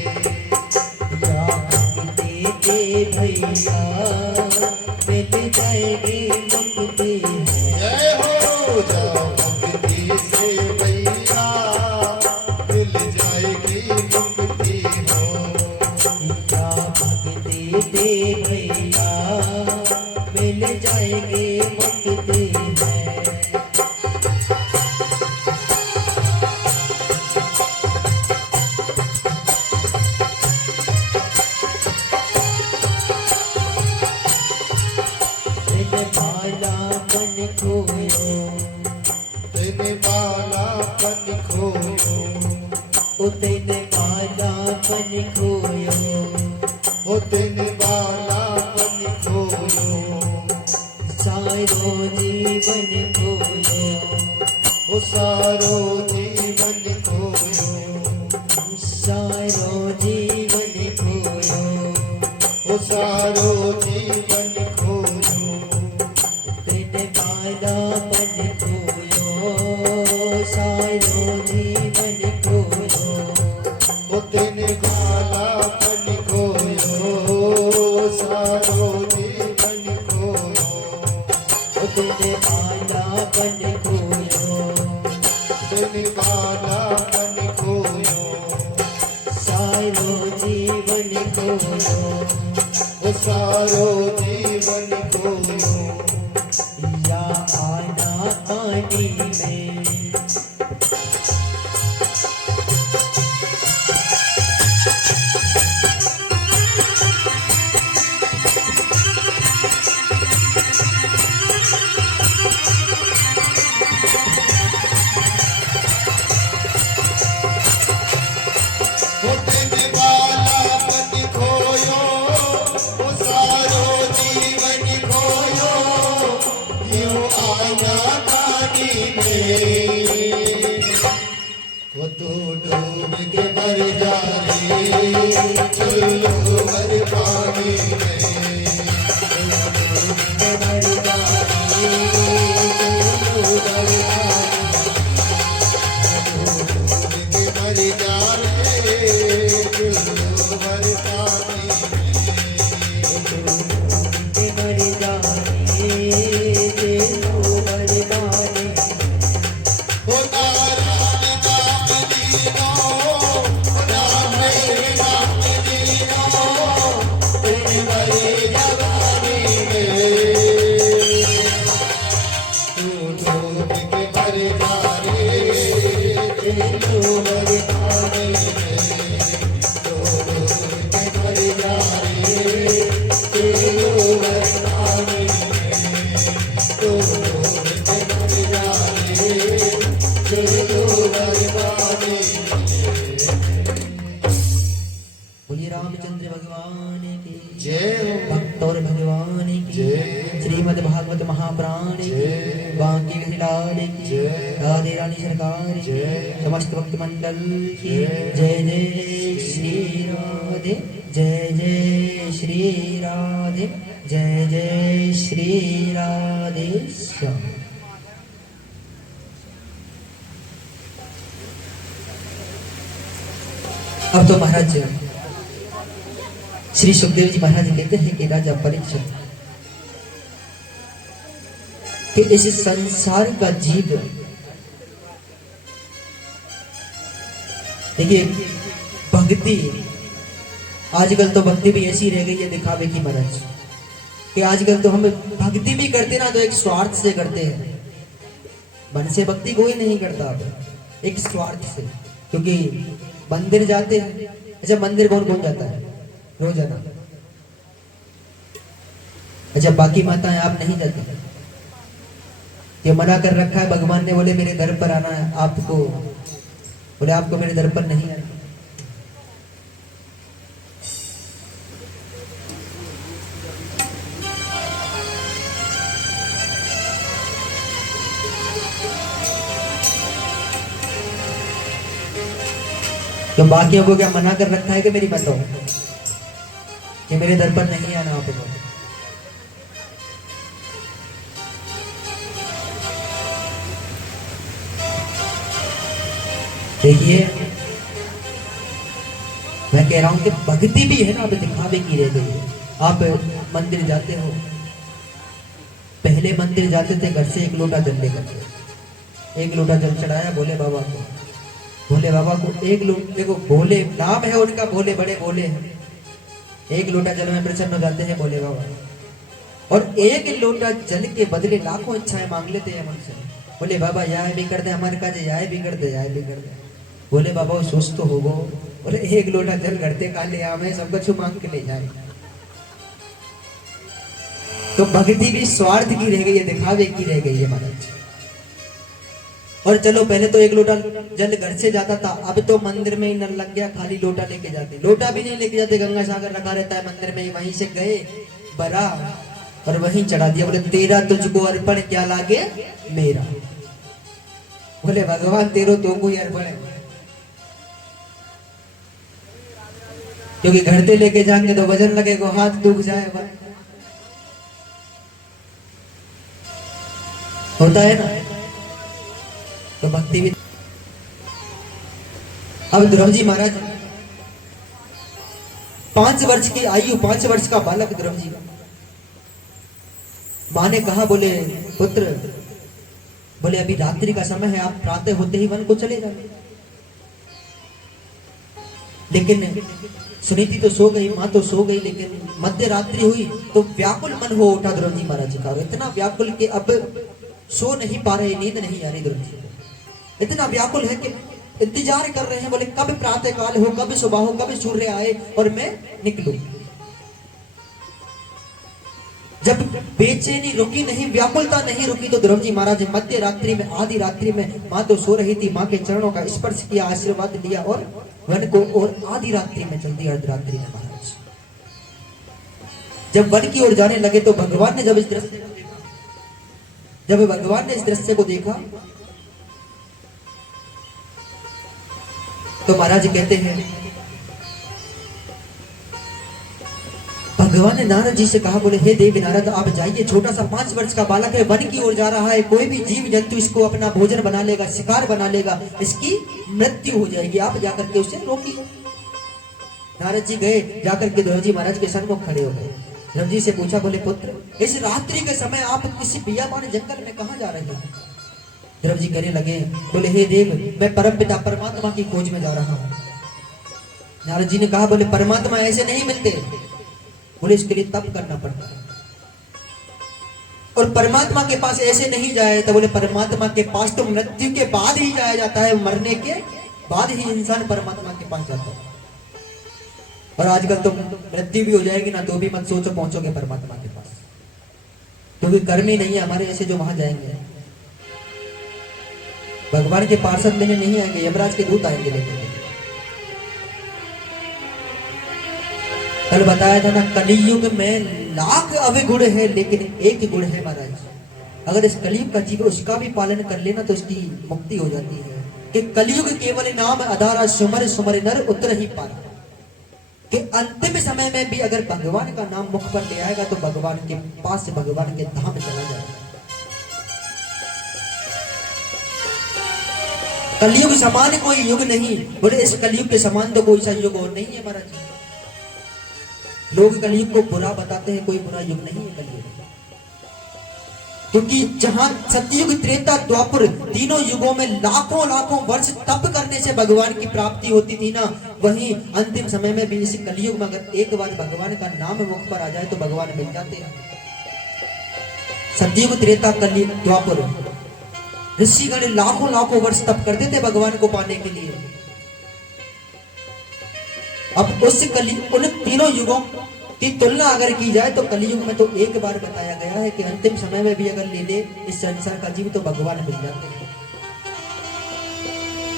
या भक्ति दे भैया मिल जाएगी मुक्ति है। जय हो। जाओ भक्ति से भैया मिल जाएगी मुक्ति हो। या भक्ति दे भैया मिल जाएगी मुक्ति है। बिन बालापन खोयो, तेने बालापन खोयो, ओ दिन बालापन खोयो, ओ तेने बालापन खोयो, सारो जीवन खोयो, ओ सारो जीवन खोयो, सारो जीवन खोयो, ओ सारो जीवन खोयो। दिन बालापन खोयो, सारो जीवन खोयो, ओ तेने बालापन खोयो, वो सारो जीवन खोयो या आना पानी में वो देने वाला पति खोयो वो सारो जीवन खोयो यूं आना पानी में वो तो डूब के मर जा रे चलो मर पानी में मर जा रे चलो मर मर जा रे चलो मर पानी मर जाए तेरो मरदाने ओ तारा नाम दीनो नाम दीनो तेरे मरे जवानी में तू डूब के मर जा रे चलो मर पानी में तू डूब के मर जा रे चलो मर पानी में तू डूब के मर जा रे चलो मर पानी बोलिए रामचंद्र भगवान की जय हो भक्त और भगवान की जय। श्रीमद् भागवत महापुराण की जय। बांकी बिहारी की जय। राधे रानी सरकार की जय। समस्त भक्त मंडल की जय। जय जय श्री राधे जय जय श्री राधे जय जय श्री राधे श्याम। अब तो महाराज श्री सुखदेव जी महाराज कहते हैं कि राजा परीक्षित कि इस संसार का जीव देखिए भक्ति आजकल तो भक्ति भी ऐसी रह गई है दिखावे की महाराज कि आजकल तो हम भक्ति भी करते ना तो एक स्वार्थ से करते हैं। मन से भक्ति कोई नहीं करता अब एक स्वार्थ से क्योंकि मंदिर जाते हैं। अच्छा मंदिर कौन कौन जाता है रोजाना? अच्छा बाकी माताएं आप नहीं जाती? ये मना कर रखा है भगवान ने बोले मेरे दर पर आना है आपको, बोले आपको मेरे दर पर नहीं आना। तो बाकियों को क्या मना कर रखा है कि मेरी बताओ कि मेरे दर पर नहीं आना आपको? देखिए मैं कह रहा हूं कि भक्ति भी है ना अब दिखावे की रह गई है। आप मंदिर जाते हो, पहले मंदिर जाते थे घर से एक लोटा जल लेकर, एक लोटा जल चढ़ाया भोले बाबा को, भोले बाबा को एक लोटा, देखो भोले नाम है उनका, भोले बड़े भोले हैं, एक लोटा जल में प्रसन्न हो जाते हैं भोले बाबा। और एक लोटा जल के बदले लाखों इच्छाएं मांग लेते हैं हमसे। बोले बाबा यह भी कर दे हमारे काज, यह भी कर दे, यह भी कर दे। बोले बाबा सोच तो होगो, बोले एक लोटा जल करते काले आवे सब कुछ मांग के ले जाए। तो भक्ति भी स्वार्थ की रह गई है, दिखावे की रह गई है महाराज। और चलो पहले तो एक लोटा जल घर से जाता था, अब तो मंदिर में ही नल लग गया, खाली लोटा लेके जाते, लोटा भी नहीं लेके जाते, गंगा सागर रखा रहता है मंदिर में ही, वहीं से गए भरा और वहीं चढ़ा दिया। बोले तेरा तुझको अर्पण क्या लागे मेरा, बोले भगवान तेरो तो कोई अर्पण है, क्योंकि घर से लेके जाएंगे तो वजन लगेगा, हाथ दुख जाएगा, होता है ना। तो भक्ति भी। अब ध्रुव जी महाराज 5 वर्ष की आयु, 5 वर्ष का बालक ध्रुव जी, मां ने कहा बोले पुत्र, बोले अभी रात्रि का समय है, आप प्रातः होते ही वन को चले जाओ। लेकिन सुनीति तो सो गई, माँ तो सो गई, लेकिन मध्य रात्रि हुई तो व्याकुल मन हो उठा ध्रुव जी महाराज जी का। और इतना व्याकुल कि अब सो नहीं पा रहे, नींद नहीं आ रही ध्रुव जी को। इतना व्याकुल है कि इंतजार कर रहे हैं, बोले कब प्रातः काल हो, कब सुबह हो, कब सूर्य आए और मैं निकलूं। जब बेचैनी रुकी नहीं, व्याकुलता नहीं रुकी, तो ध्रुव जी महाराज मध्य रात्रि में, आधी रात्रि में, माँ तो सो रही थी, माँ के चरणों का स्पर्श किया, आशीर्वाद लिया और वन को और आधी रात्रि में चल दी, अर्धरात्रि में महाराज। जब वन की ओर जाने लगे तो भगवान ने जब इस दृश्य को देखा, जब भगवान ने इस दृश्य को देखा तो महाराज कहते हैं, भगवान ने नारद जी से कहा, बोले हे देव नारद आप जाइए, छोटा सा 5 वर्ष का बालक है, वन की ओर जा रहा है, कोई भी जीव जंतु इसको अपना भोजन बना लेगा, शिकार बना लेगा, इसकी मृत्यु हो जाएगी, आप जाकर के उसे रोकिए। नारद जी गए, जाकर के ध्रुव जी महाराज के सन्मुख खड़े हो गए। ध्रुव जी से पूछा, बोले पुत्र इस रात्रि के समय आप किसी बियाबान जंगल में कहाँ जा रहे हैं? ध्रुव जी कहने लगे, बोले हे देव मैं परमपिता परमात्मा की खोज में जा रहा हूँ। नारद जी ने कहा, बोले परमात्मा ऐसे नहीं मिलते, बोले इसके लिए तप करना पड़ता है, और परमात्मा के पास ऐसे नहीं जाया जाता। बोले परमात्मा के पास तो मृत्यु के बाद ही जाया जाता है, मरने के बाद ही इंसान परमात्मा के पास जाता है। और आजकल तो मृत्यु भी हो जाएगी ना तो भी मत सोचो पहुंचोगे परमात्मा के पास, क्योंकि कर्म ही नहीं है हमारे ऐसे जो वहां जाएंगे। भगवान के पार्षद लेने नहीं आएंगे, यमराज के दूत आएंगे लेने। कल बताया था ना, कलियुग में लाख अवगुण है लेकिन एक गुण है महाराज, अगर इस कलियुग का जीव उसका भी पालन कर लेना तो इसकी मुक्ति हो जाती है। कि कलियुग केवल नाम आधारा, सुमर सुमर नर उतर ही पारा। कि अंतिम समय में भी अगर भगवान का नाम मुख पर ले आएगा तो भगवान के पास, भगवान के धाम चला जाएगा। कलियुग समान कोई युग नहीं, बोले इस कलियुग के समान तो कोई सा युग और नहीं है महाराज। लोग कलियुग को बुरा बताते हैं, कोई बुरा युग नहीं है कलियुग, क्योंकि जहां सतयुग त्रेता द्वापर तीनों युगों में लाखों लाखों वर्ष तप करने से भगवान की प्राप्ति होती थी ना, वहीं अंतिम समय में भी इस कलियुग में अगर एक बार भगवान का नाम मुख पर आ जाए तो भगवान मिल जाते हैं। सतयुग त्रेता कलियुग द्वापर ऋषिगण लाखों लाखों वर्ष तप करते थे भगवान को पाने के लिए। अब उस कलियुग, उन तीनों युगों की तुलना अगर की जाए तो कलियुग में तो एक बार बताया गया है कि अंतिम समय में भी अगर ले ले इस संसार का जीव तो भगवान मिल जाते हैं।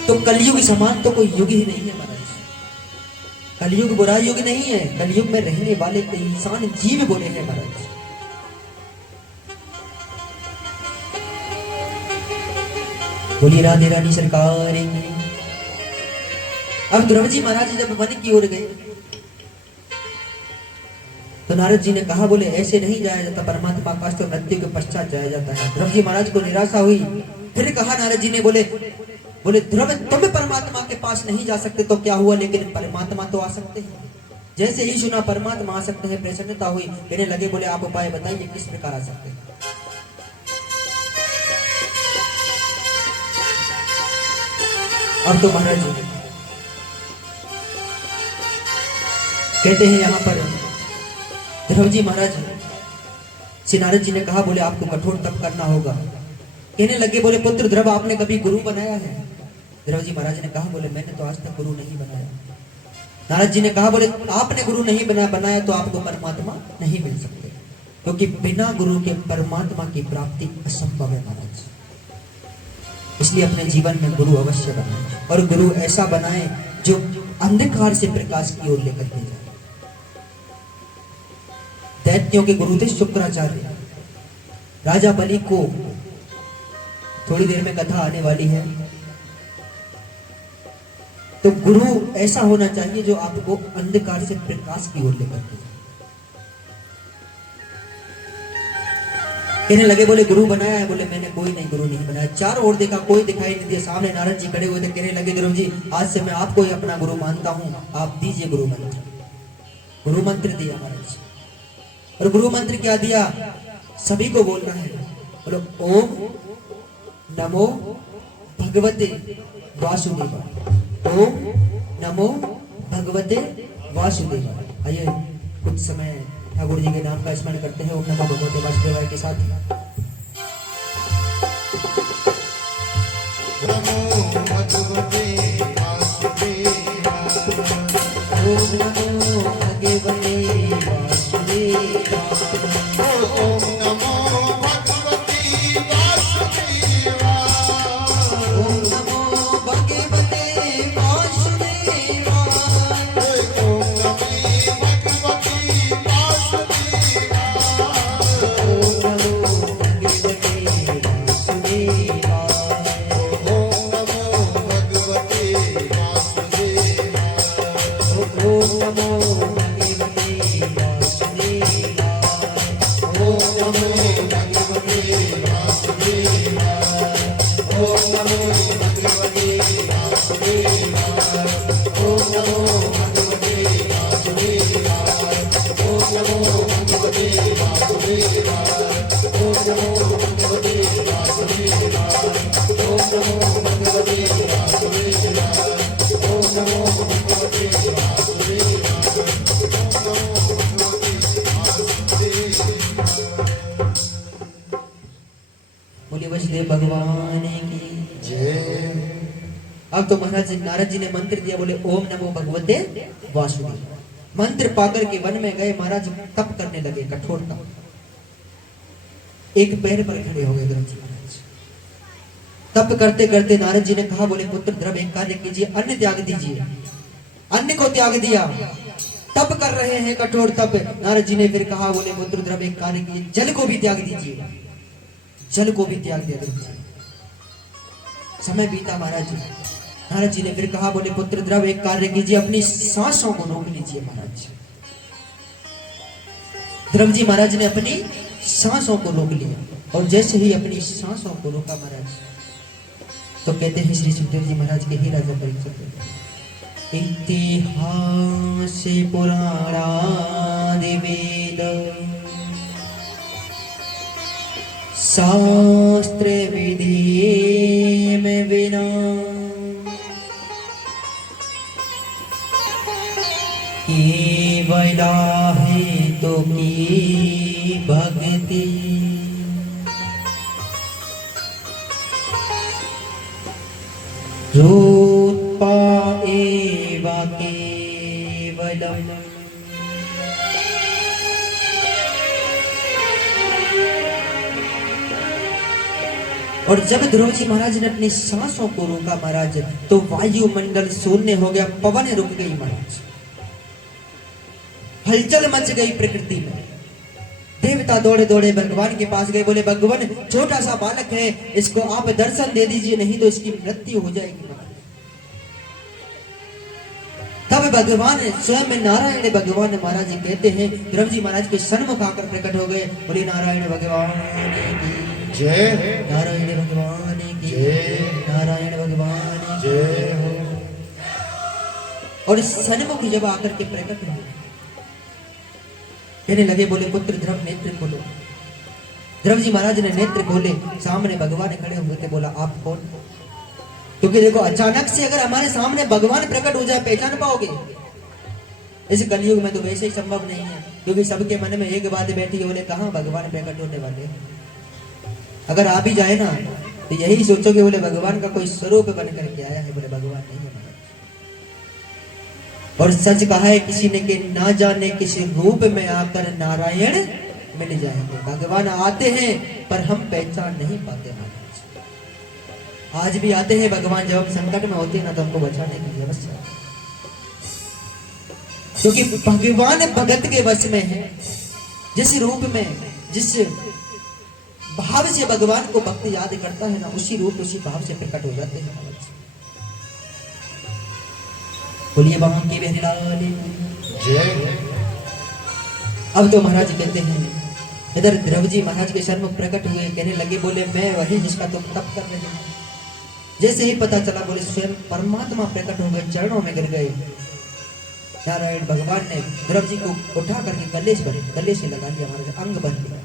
तो कलियुग समान तो कोई युग ही नहीं है महाराज। कलियुग बुरा युग नहीं है, कलियुग में रहने वाले इंसान जीव बुरे हैं महाराज। बोली राधे रानी सरकार की। अब ध्रुव जी महाराज जब वन की ओर गए तो नारद जी ने कहा, बोले ऐसे नहीं जाया जाता, परमात्मा पास तो मृत्यु के पश्चात जाया जाता है। ध्रुव जी महाराज को निराशा हुई, फिर कहा नारद जी ने, बोले ध्रुव तुम परमात्मा के पास नहीं जा सकते तो क्या हुआ, लेकिन परमात्मा तो आ सकते हैं। जैसे ही सुना परमात्मा आ सकते हैं, प्रसन्नता हुई, कहने लगे, बोले आप उपाय बताइए किस प्रकार आ सकते हैं। अब तो महाराज कहते हैं यहाँ पर ध्रुव जी महाराज श्री नारद जी ने कहा, बोले आपको कठोर तप करना होगा। कहने लगे, बोले पुत्र ध्रुव आपने कभी गुरु बनाया है? ध्रुव जी महाराज ने कहा, बोले मैंने तो आज तक गुरु नहीं बनाया। नारद जी ने कहा, बोले आपने गुरु नहीं बनाया तो आपको परमात्मा नहीं मिल सकते, क्योंकि बिना गुरु के परमात्मा की प्राप्ति असंभव है महाराज। इसलिए अपने जीवन में गुरु अवश्य बनाए, और गुरु ऐसा बनाए जो अंधकार से प्रकाश की ओर लेकर के जाए। दैत्यों के गुरु थे शुक्राचार्य। राजा बलि को थोड़ी देर में कथा आने वाली है, तो गुरु ऐसा होना चाहिए जो आपको अंधकार से प्रकाश की ओर लेकर के जाए। कहने लगे, बोले गुरु बनाया है? बोले मैंने कोई नहीं गुरु नहीं बनाया। चारों ओर देखा, कोई दिखाई नहीं दिया। सामने नारद जी खड़े हुए थे। कहने लगे, ध्रुव जी आज से मैं आपको ही अपना गुरु मानता हूं, आप दीजिए गुरु मंत्र। गुरु मंत्र दिया महाराज, और गुरु मंत्र क्या दिया? सभी को बोलना है। बोलो ओम नमो भगवते वासुदेवाय, ओम नमो भगवते वासुदेव। आइए कुछ समय ठाकुर जी के नाम का स्मरण करते हैं ओम नमो भगवते वासुदेवाय के साथ। नमो भगवते वासुदेवाय। ओम नमो भगवते वासुदेवाय। ओम नमो भगवते वासुदेवाय। ओम नमो भगवते वासुदेवाय। ओम नमो भगवते वासुदेवाय। ओम नमो भगवते वासुदेवाय। ओम नमो भगवते वासुदेवाय। ओम नमो भगवते वासुदेवाय। ओम नमो भगवते वासुदेवाय। ओम नमो भगवते वासुदेवाय। ओम नमो भगवते वासुदेवाय। ओम नमो भगवते वासुदेवाय। ओम नमो भगवते वासुदेवाय। ओम नमो भगवते वासुदेवाय। ओम नमो भगवते बोलिए वसुदेव भगवान की। जय। अब तो महाराज नारद जी ने मंत्र दिया, बोले ओम नमो भगवते वासुदेव। मंत्र पाकर के वन में गए, महाराज तप करने लगे, कठोर तप। एक पैर पर खड़े हो गए ध्रुव जी महाराज। तप करते करते नारद जी ने कहा, बोले पुत्र ध्रुव एक कार्य कीजिए, अन्न त्याग दीजिए। अन्न को त्याग दिया, तप कर रहे हैं कठोर तप। नारद जी ने फिर कहा, बोले पुत्र ध्रुव एक कार्य कीजिए, जल को भी त्याग दीजिए। जल को भी त्याग दिया ध्रुव जी। समय बीता महाराज जी। नारद जी ने फिर कहा, बोले पुत्र ध्रुव एक कार्य कीजिए, अपनी सांसों को रोक लीजिए महाराज। ध्रुव जी महाराज ने अपनी सांसों को रोक लिया, और जैसे ही अपनी सांसों को रोका महाराज, तो कहते हैं श्री सुखदेव जी महाराज के ही राजा परीक्षित, इतिहास पुराणादि वेद शास्त्र विधि में बिना केवला है तो की भक्ति। रूपा एव केवलम और जब ध्रुव जी महाराज ने अपनी सांसों को रोका महाराज, तो वायुमंडल शून्य हो गया, पवन रुक गई महाराज, हलचल मच गई प्रकृति में। देवता दौड़े दौड़े भगवान के पास गए, बोले भगवान छोटा सा बालक है, इसको आप दर्शन दे दीजिए, नहीं तो इसकी मृत्यु हो जाएगी। तब भगवान स्वयं नारायण भगवान महाराज कहते हैं, ध्रुव जी महाराज के सन्मुख आकर प्रकट हो गए, बोले नारायण भगवान की जय। नारायण भगवान की जय। नारायण भगवान की जय हो। और सन्मुख जब आकर के प्रकट हुए, कहने लगे, बोले पुत्र ध्रुव नेत्र खोलो। ध्रुव जी महाराज ने नेत्र खोले, सामने भगवान खड़े हुए थे। बोला आप कौन? क्योंकि देखो अचानक से अगर हमारे सामने भगवान प्रकट हो जाए, पहचान पाओगे? इस कलयुग में तो वैसे ही संभव नहीं है, क्योंकि सबके मन में एक बात बैठी है, बोले कहाँ भगवान प्रकट होने वाले हैं। अगर आ भी जाए ना, तो यही सोचोगे बोले भगवान का कोई स्वरूप बन करके आया है, बोले भगवान नहीं है। और सच कहा है किसी ने कि ना जाने किसी रूप में आकर नारायण मिल जाएंगे। भगवान आते हैं पर हम पहचान नहीं पाते महाराज। आज भी आते हैं भगवान, जब हम संकट में होते हैं ना, तो हमको बचाने के लिए अवश्य, क्योंकि भगवान भगत के वश में है। जिस रूप में, जिस भाव से भगवान को भक्त याद करता है ना, उसी रूप उसी भाव से प्रकट हो जाते हैं। बोलिए बाबा की बहलाल जय। अब तो महाराज कहते हैं, इधर ध्रुव जी महाराज के सन्मुख प्रकट हुए, कहने लगे, बोले मैं वही जिसका तुम तप कर रहे हो। जैसे ही पता चला, बोले स्वयं परमात्मा प्रकट हो गए, चरणों में गिर गए। नारायण भगवान ने ध्रुव जी को उठा करके गले से लगा लिया, महाराज अंग बन गया।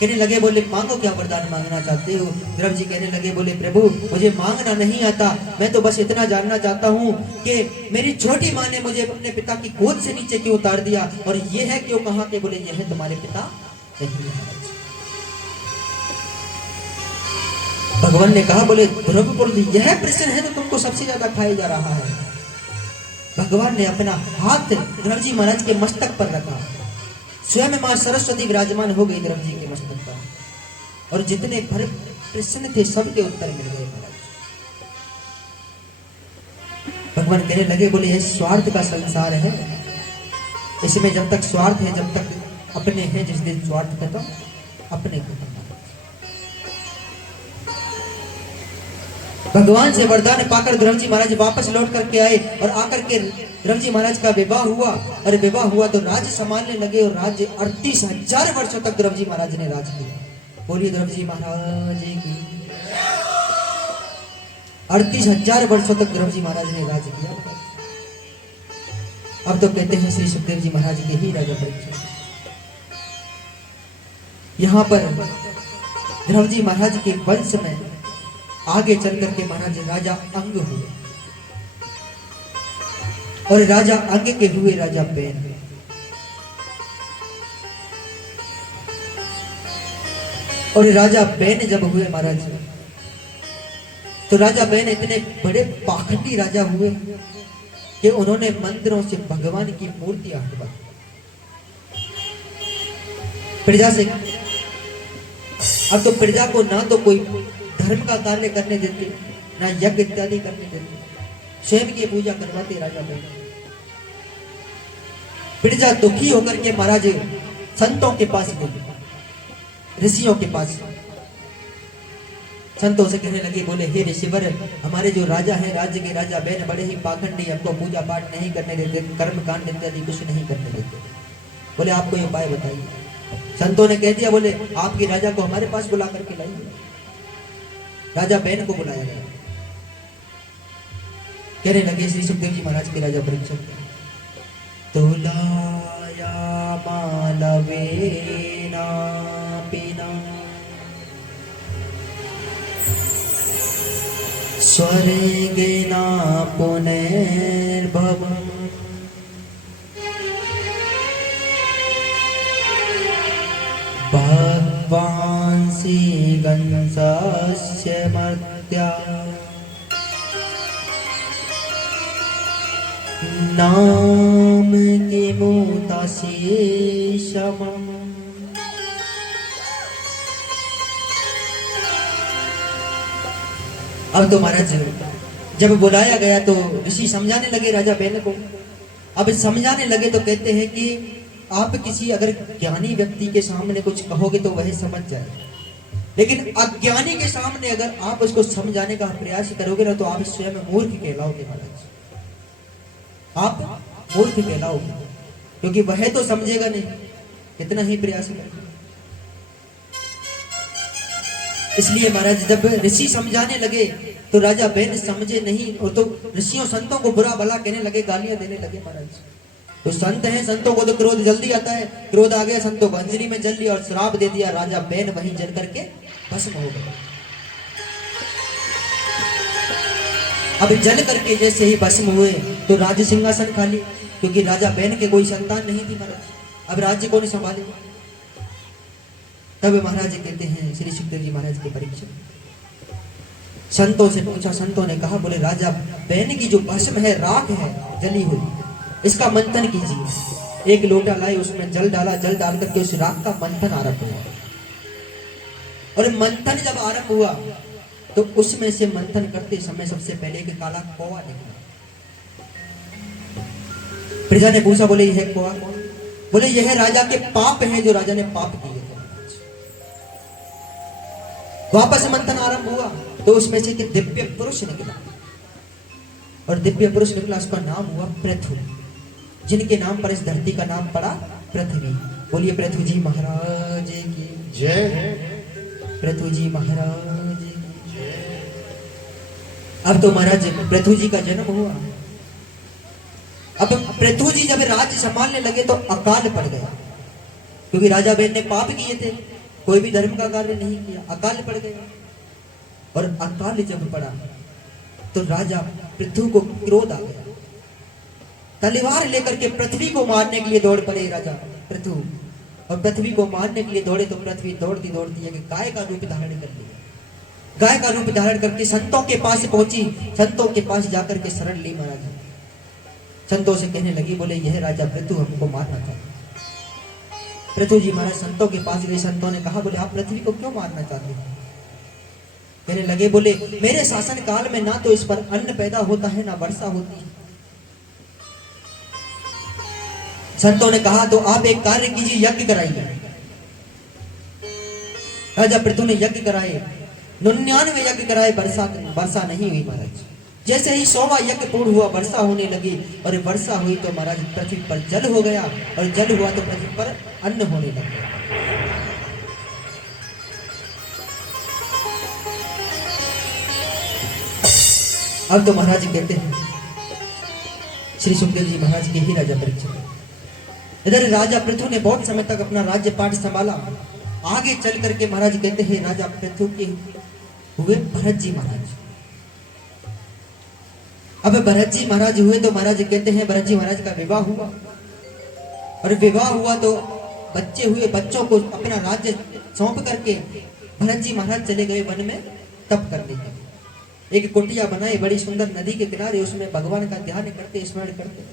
कहने लगे बोले मांगो क्या वरदान मांगना चाहते हो। ध्रुव जी कहने लगे बोले प्रभु मुझे मांगना नहीं आता, मैं तो बस इतना जानना चाहता हूँ कि मेरी छोटी माँ ने मुझे अपने पिता की गोद से नीचे क्यों उतार दिया, और ये है क्यों कहा के बोले यह है तुम्हारे पिता नहीं है। भगवान ने कहा बोले ध्रुव यह प्रश्न है तो तुमको सबसे ज्यादा खाया जा रहा है। भगवान ने अपना हाथ ध्रुव जी महाराज के मस्तक पर रखा, स्वयं मां सरस्वती विराजमान हो गई ध्रुव जी के मस्तक पर, और जितने भर प्रश्न थे सबके उत्तर मिल गए महाराज। भगवान कहने लगे बोले यह स्वार्थ का संसार है, इसमें जब तक स्वार्थ है, जब तक अपने हैं, जिस दिन स्वार्थ खत्म अपने खत्म। भगवान से वरदान पाकर ध्रुव जी महाराज वापस लौट करके आए, और आकर के ध्रुव जी महाराज का विवाह हुआ, और विवाह हुआ तो राज्य संभालने लगे, और राज्य 38,000 वर्षों तक ध्रुव जी महाराज ने राज किया। बोलिए ध्रुव जी महाराज की। 38,000 वर्षों तक ध्रुव जी महाराज ने राज किया। अब तो कहते हैं श्री सुखदेव जी महाराज के ही राजा परीक्षित। यहाँ पर ध्रुव जी महाराज के वंश में आगे चल करके महाराज राजा अंग हुए, और राजा अंग के हुए राजा बैन। और राजा बैन जब हुए महाराज, तो राजा बैन इतने बड़े पाखंडी राजा हुए कि उन्होंने मंदिरों से भगवान की मूर्तियां हटवा प्रजा से। अब तो प्रजा को ना तो कोई धर्म का कार्य करने देते, ना यज्ञ इत्यादि करने देते, स्वयं की पूजा करवाते राजा बैन। प्रजा दुखी होकर के महाराज संतों के पास गई, ऋषियों के पास। संतों से कहने लगे बोले हे ऋषिवर, हमारे जो राजा है, राज्य के राजा बैन बड़े ही पाखंडी, हमको पूजा पाठ नहीं करने देते, कर्म कांड इत्यादि कुछ नहीं करने देते। बोले आप कोई उपाय बताइए। संतों ने कह दिया बोले आपके राजा को हमारे पास बुला करके लाइए। राजा बैन को बुलाया गया। कहने लगे श्री सुखदेव जी महाराज के राजा परीक्षित, तुलाया मालवेना पिना स्वर्गेना पुनर्भवम् भगवांसि गंसस्य मर्त्या नाम किमुतशेषम्। अब तो महाराज जब बुलाया गया तो ऋषि समझाने लगे राजा बैन को। अब समझाने लगे तो कहते हैं कि आप किसी अगर ज्ञानी व्यक्ति के सामने कुछ कहोगे तो वह समझ जाए, लेकिन अज्ञानी के सामने अगर आप उसको समझाने का प्रयास करोगे ना तो आप स्वयं मूर्ख कहलाओगे महाराज, आप मूर्ख कहलाओगे, क्योंकि वह तो समझेगा नहीं, कितना ही प्रयास करेगा। इसलिए महाराज जब ऋषि समझाने लगे तो राजा बैन समझे नहीं, और तो ऋषियों संतों को बुरा भला कहने लगे, गालियां देने लगे महाराज। तो संत हैं, संतों को तो क्रोध जल्दी आता है, क्रोध आ गया, संतों को अंजलि में जल लिया और श्राप दे दिया। राजा बैन वहीं जल करके भस्म हो गए। अब जल करके जैसे ही भस्म हुए तो राज्य सिंहासन खाली, क्योंकि राजा बैन के कोई संतान नहीं थी महाराज, अब राज्य कौन संभाले। तब महाराज कहते हैं श्री सुखदेव जी महाराज के परीक्षित, संतों से पूछा, संतों ने कहा बोले राजा बैन की जो भस्म है, राख है जली हुई, इसका मंथन कीजिए। एक लोटा लाए, उसमें जल डाला, जल डाल करके उस राख का मंथन आरंभ हुआ। और मंथन जब आरंभ हुआ तो उसमें से मंथन करते समय सबसे पहले एक काला कौवा निकला। प्रजा ने पूछा बोले यह कौवा कौन? बोले यह राजा के पाप हैं जो राजा ने पाप किए थे। वापस मंथन आरंभ हुआ तो उसमें से एक दिव्य पुरुष निकला, और दिव्य पुरुष निकला, उसका नाम हुआ पृथु, जिनके नाम पर इस धरती का नाम पड़ा पृथ्वी। बोलिए पृथु जी महाराज की जय। पृथु जी महाराज की जय। अब तो महाराज पृथु जी का जन्म हुआ। अब पृथु जी जब राज्य संभालने लगे तो अकाल पड़ गया, क्योंकि राजा बैन ने पाप किए थे। कोई भी धर्म का कार्य नहीं किया, अकाल पड़ गया। और अकाल जब पड़ा तो राजा पृथु को क्रोध आ गया, तलवार लेकर के पृथ्वी को मारने के लिए दौड़ पड़े राजा पृथु। और पृथ्वी को मारने के लिए दौड़े तो पृथ्वी दौड़ती दौड़ती एक गाय का रूप धारण कर लिया। गाय का रूप धारण करके संतों के पास पहुंची, संतों के पास जाकर के शरण ली महाराज। संतों से कहने लगी, बोले यह राजा पृथु हमको मारना चाहता। पृथु जी महाराज संतों के पास गए। संतों ने कहा, बोले आप पृथ्वी को क्यों मारना चाहते हो? कहने लगे, बोले मेरे शासन काल में ना तो इस पर अन्न पैदा होता है ना वर्षा होती है। संतों ने कहा, तो आप एक कार्य कीजिए, यज्ञ कराइए। राजा पृथु ने यज्ञ कराए, 99 यज्ञ कराए, वर्षा नहीं हुई महाराज। जैसे ही 100वां यज्ञ पूर्ण हुआ, वर्षा होने लगी। और वर्षा हुई तो महाराज पृथ्वी पर जल हो गया, और जल हुआ तो पृथ्वी पर अन्न होने लग गया। अब तो महाराज कहते हैं, श्री सुखदेव जी महाराज के ही राजा परीक्षित। इधर राजा पृथु ने बहुत समय तक अपना राज्य पाठ संभाला। आगे चल करके महाराज कहते हैं, राजा पृथु के हुए भरत जी महाराज। अब भरत जी महाराज हुए तो महाराज कहते हैं, भरत जी महाराज का विवाह हुआ। और विवाह हुआ तो बच्चे हुए, बच्चों को अपना राज्य सौंप करके भरत जी महाराज चले गए वन में तप करने के। एक कुटिया बनाई बड़ी सुंदर नदी के किनारे, उसमें भगवान का ध्यान करते, स्मरण करते।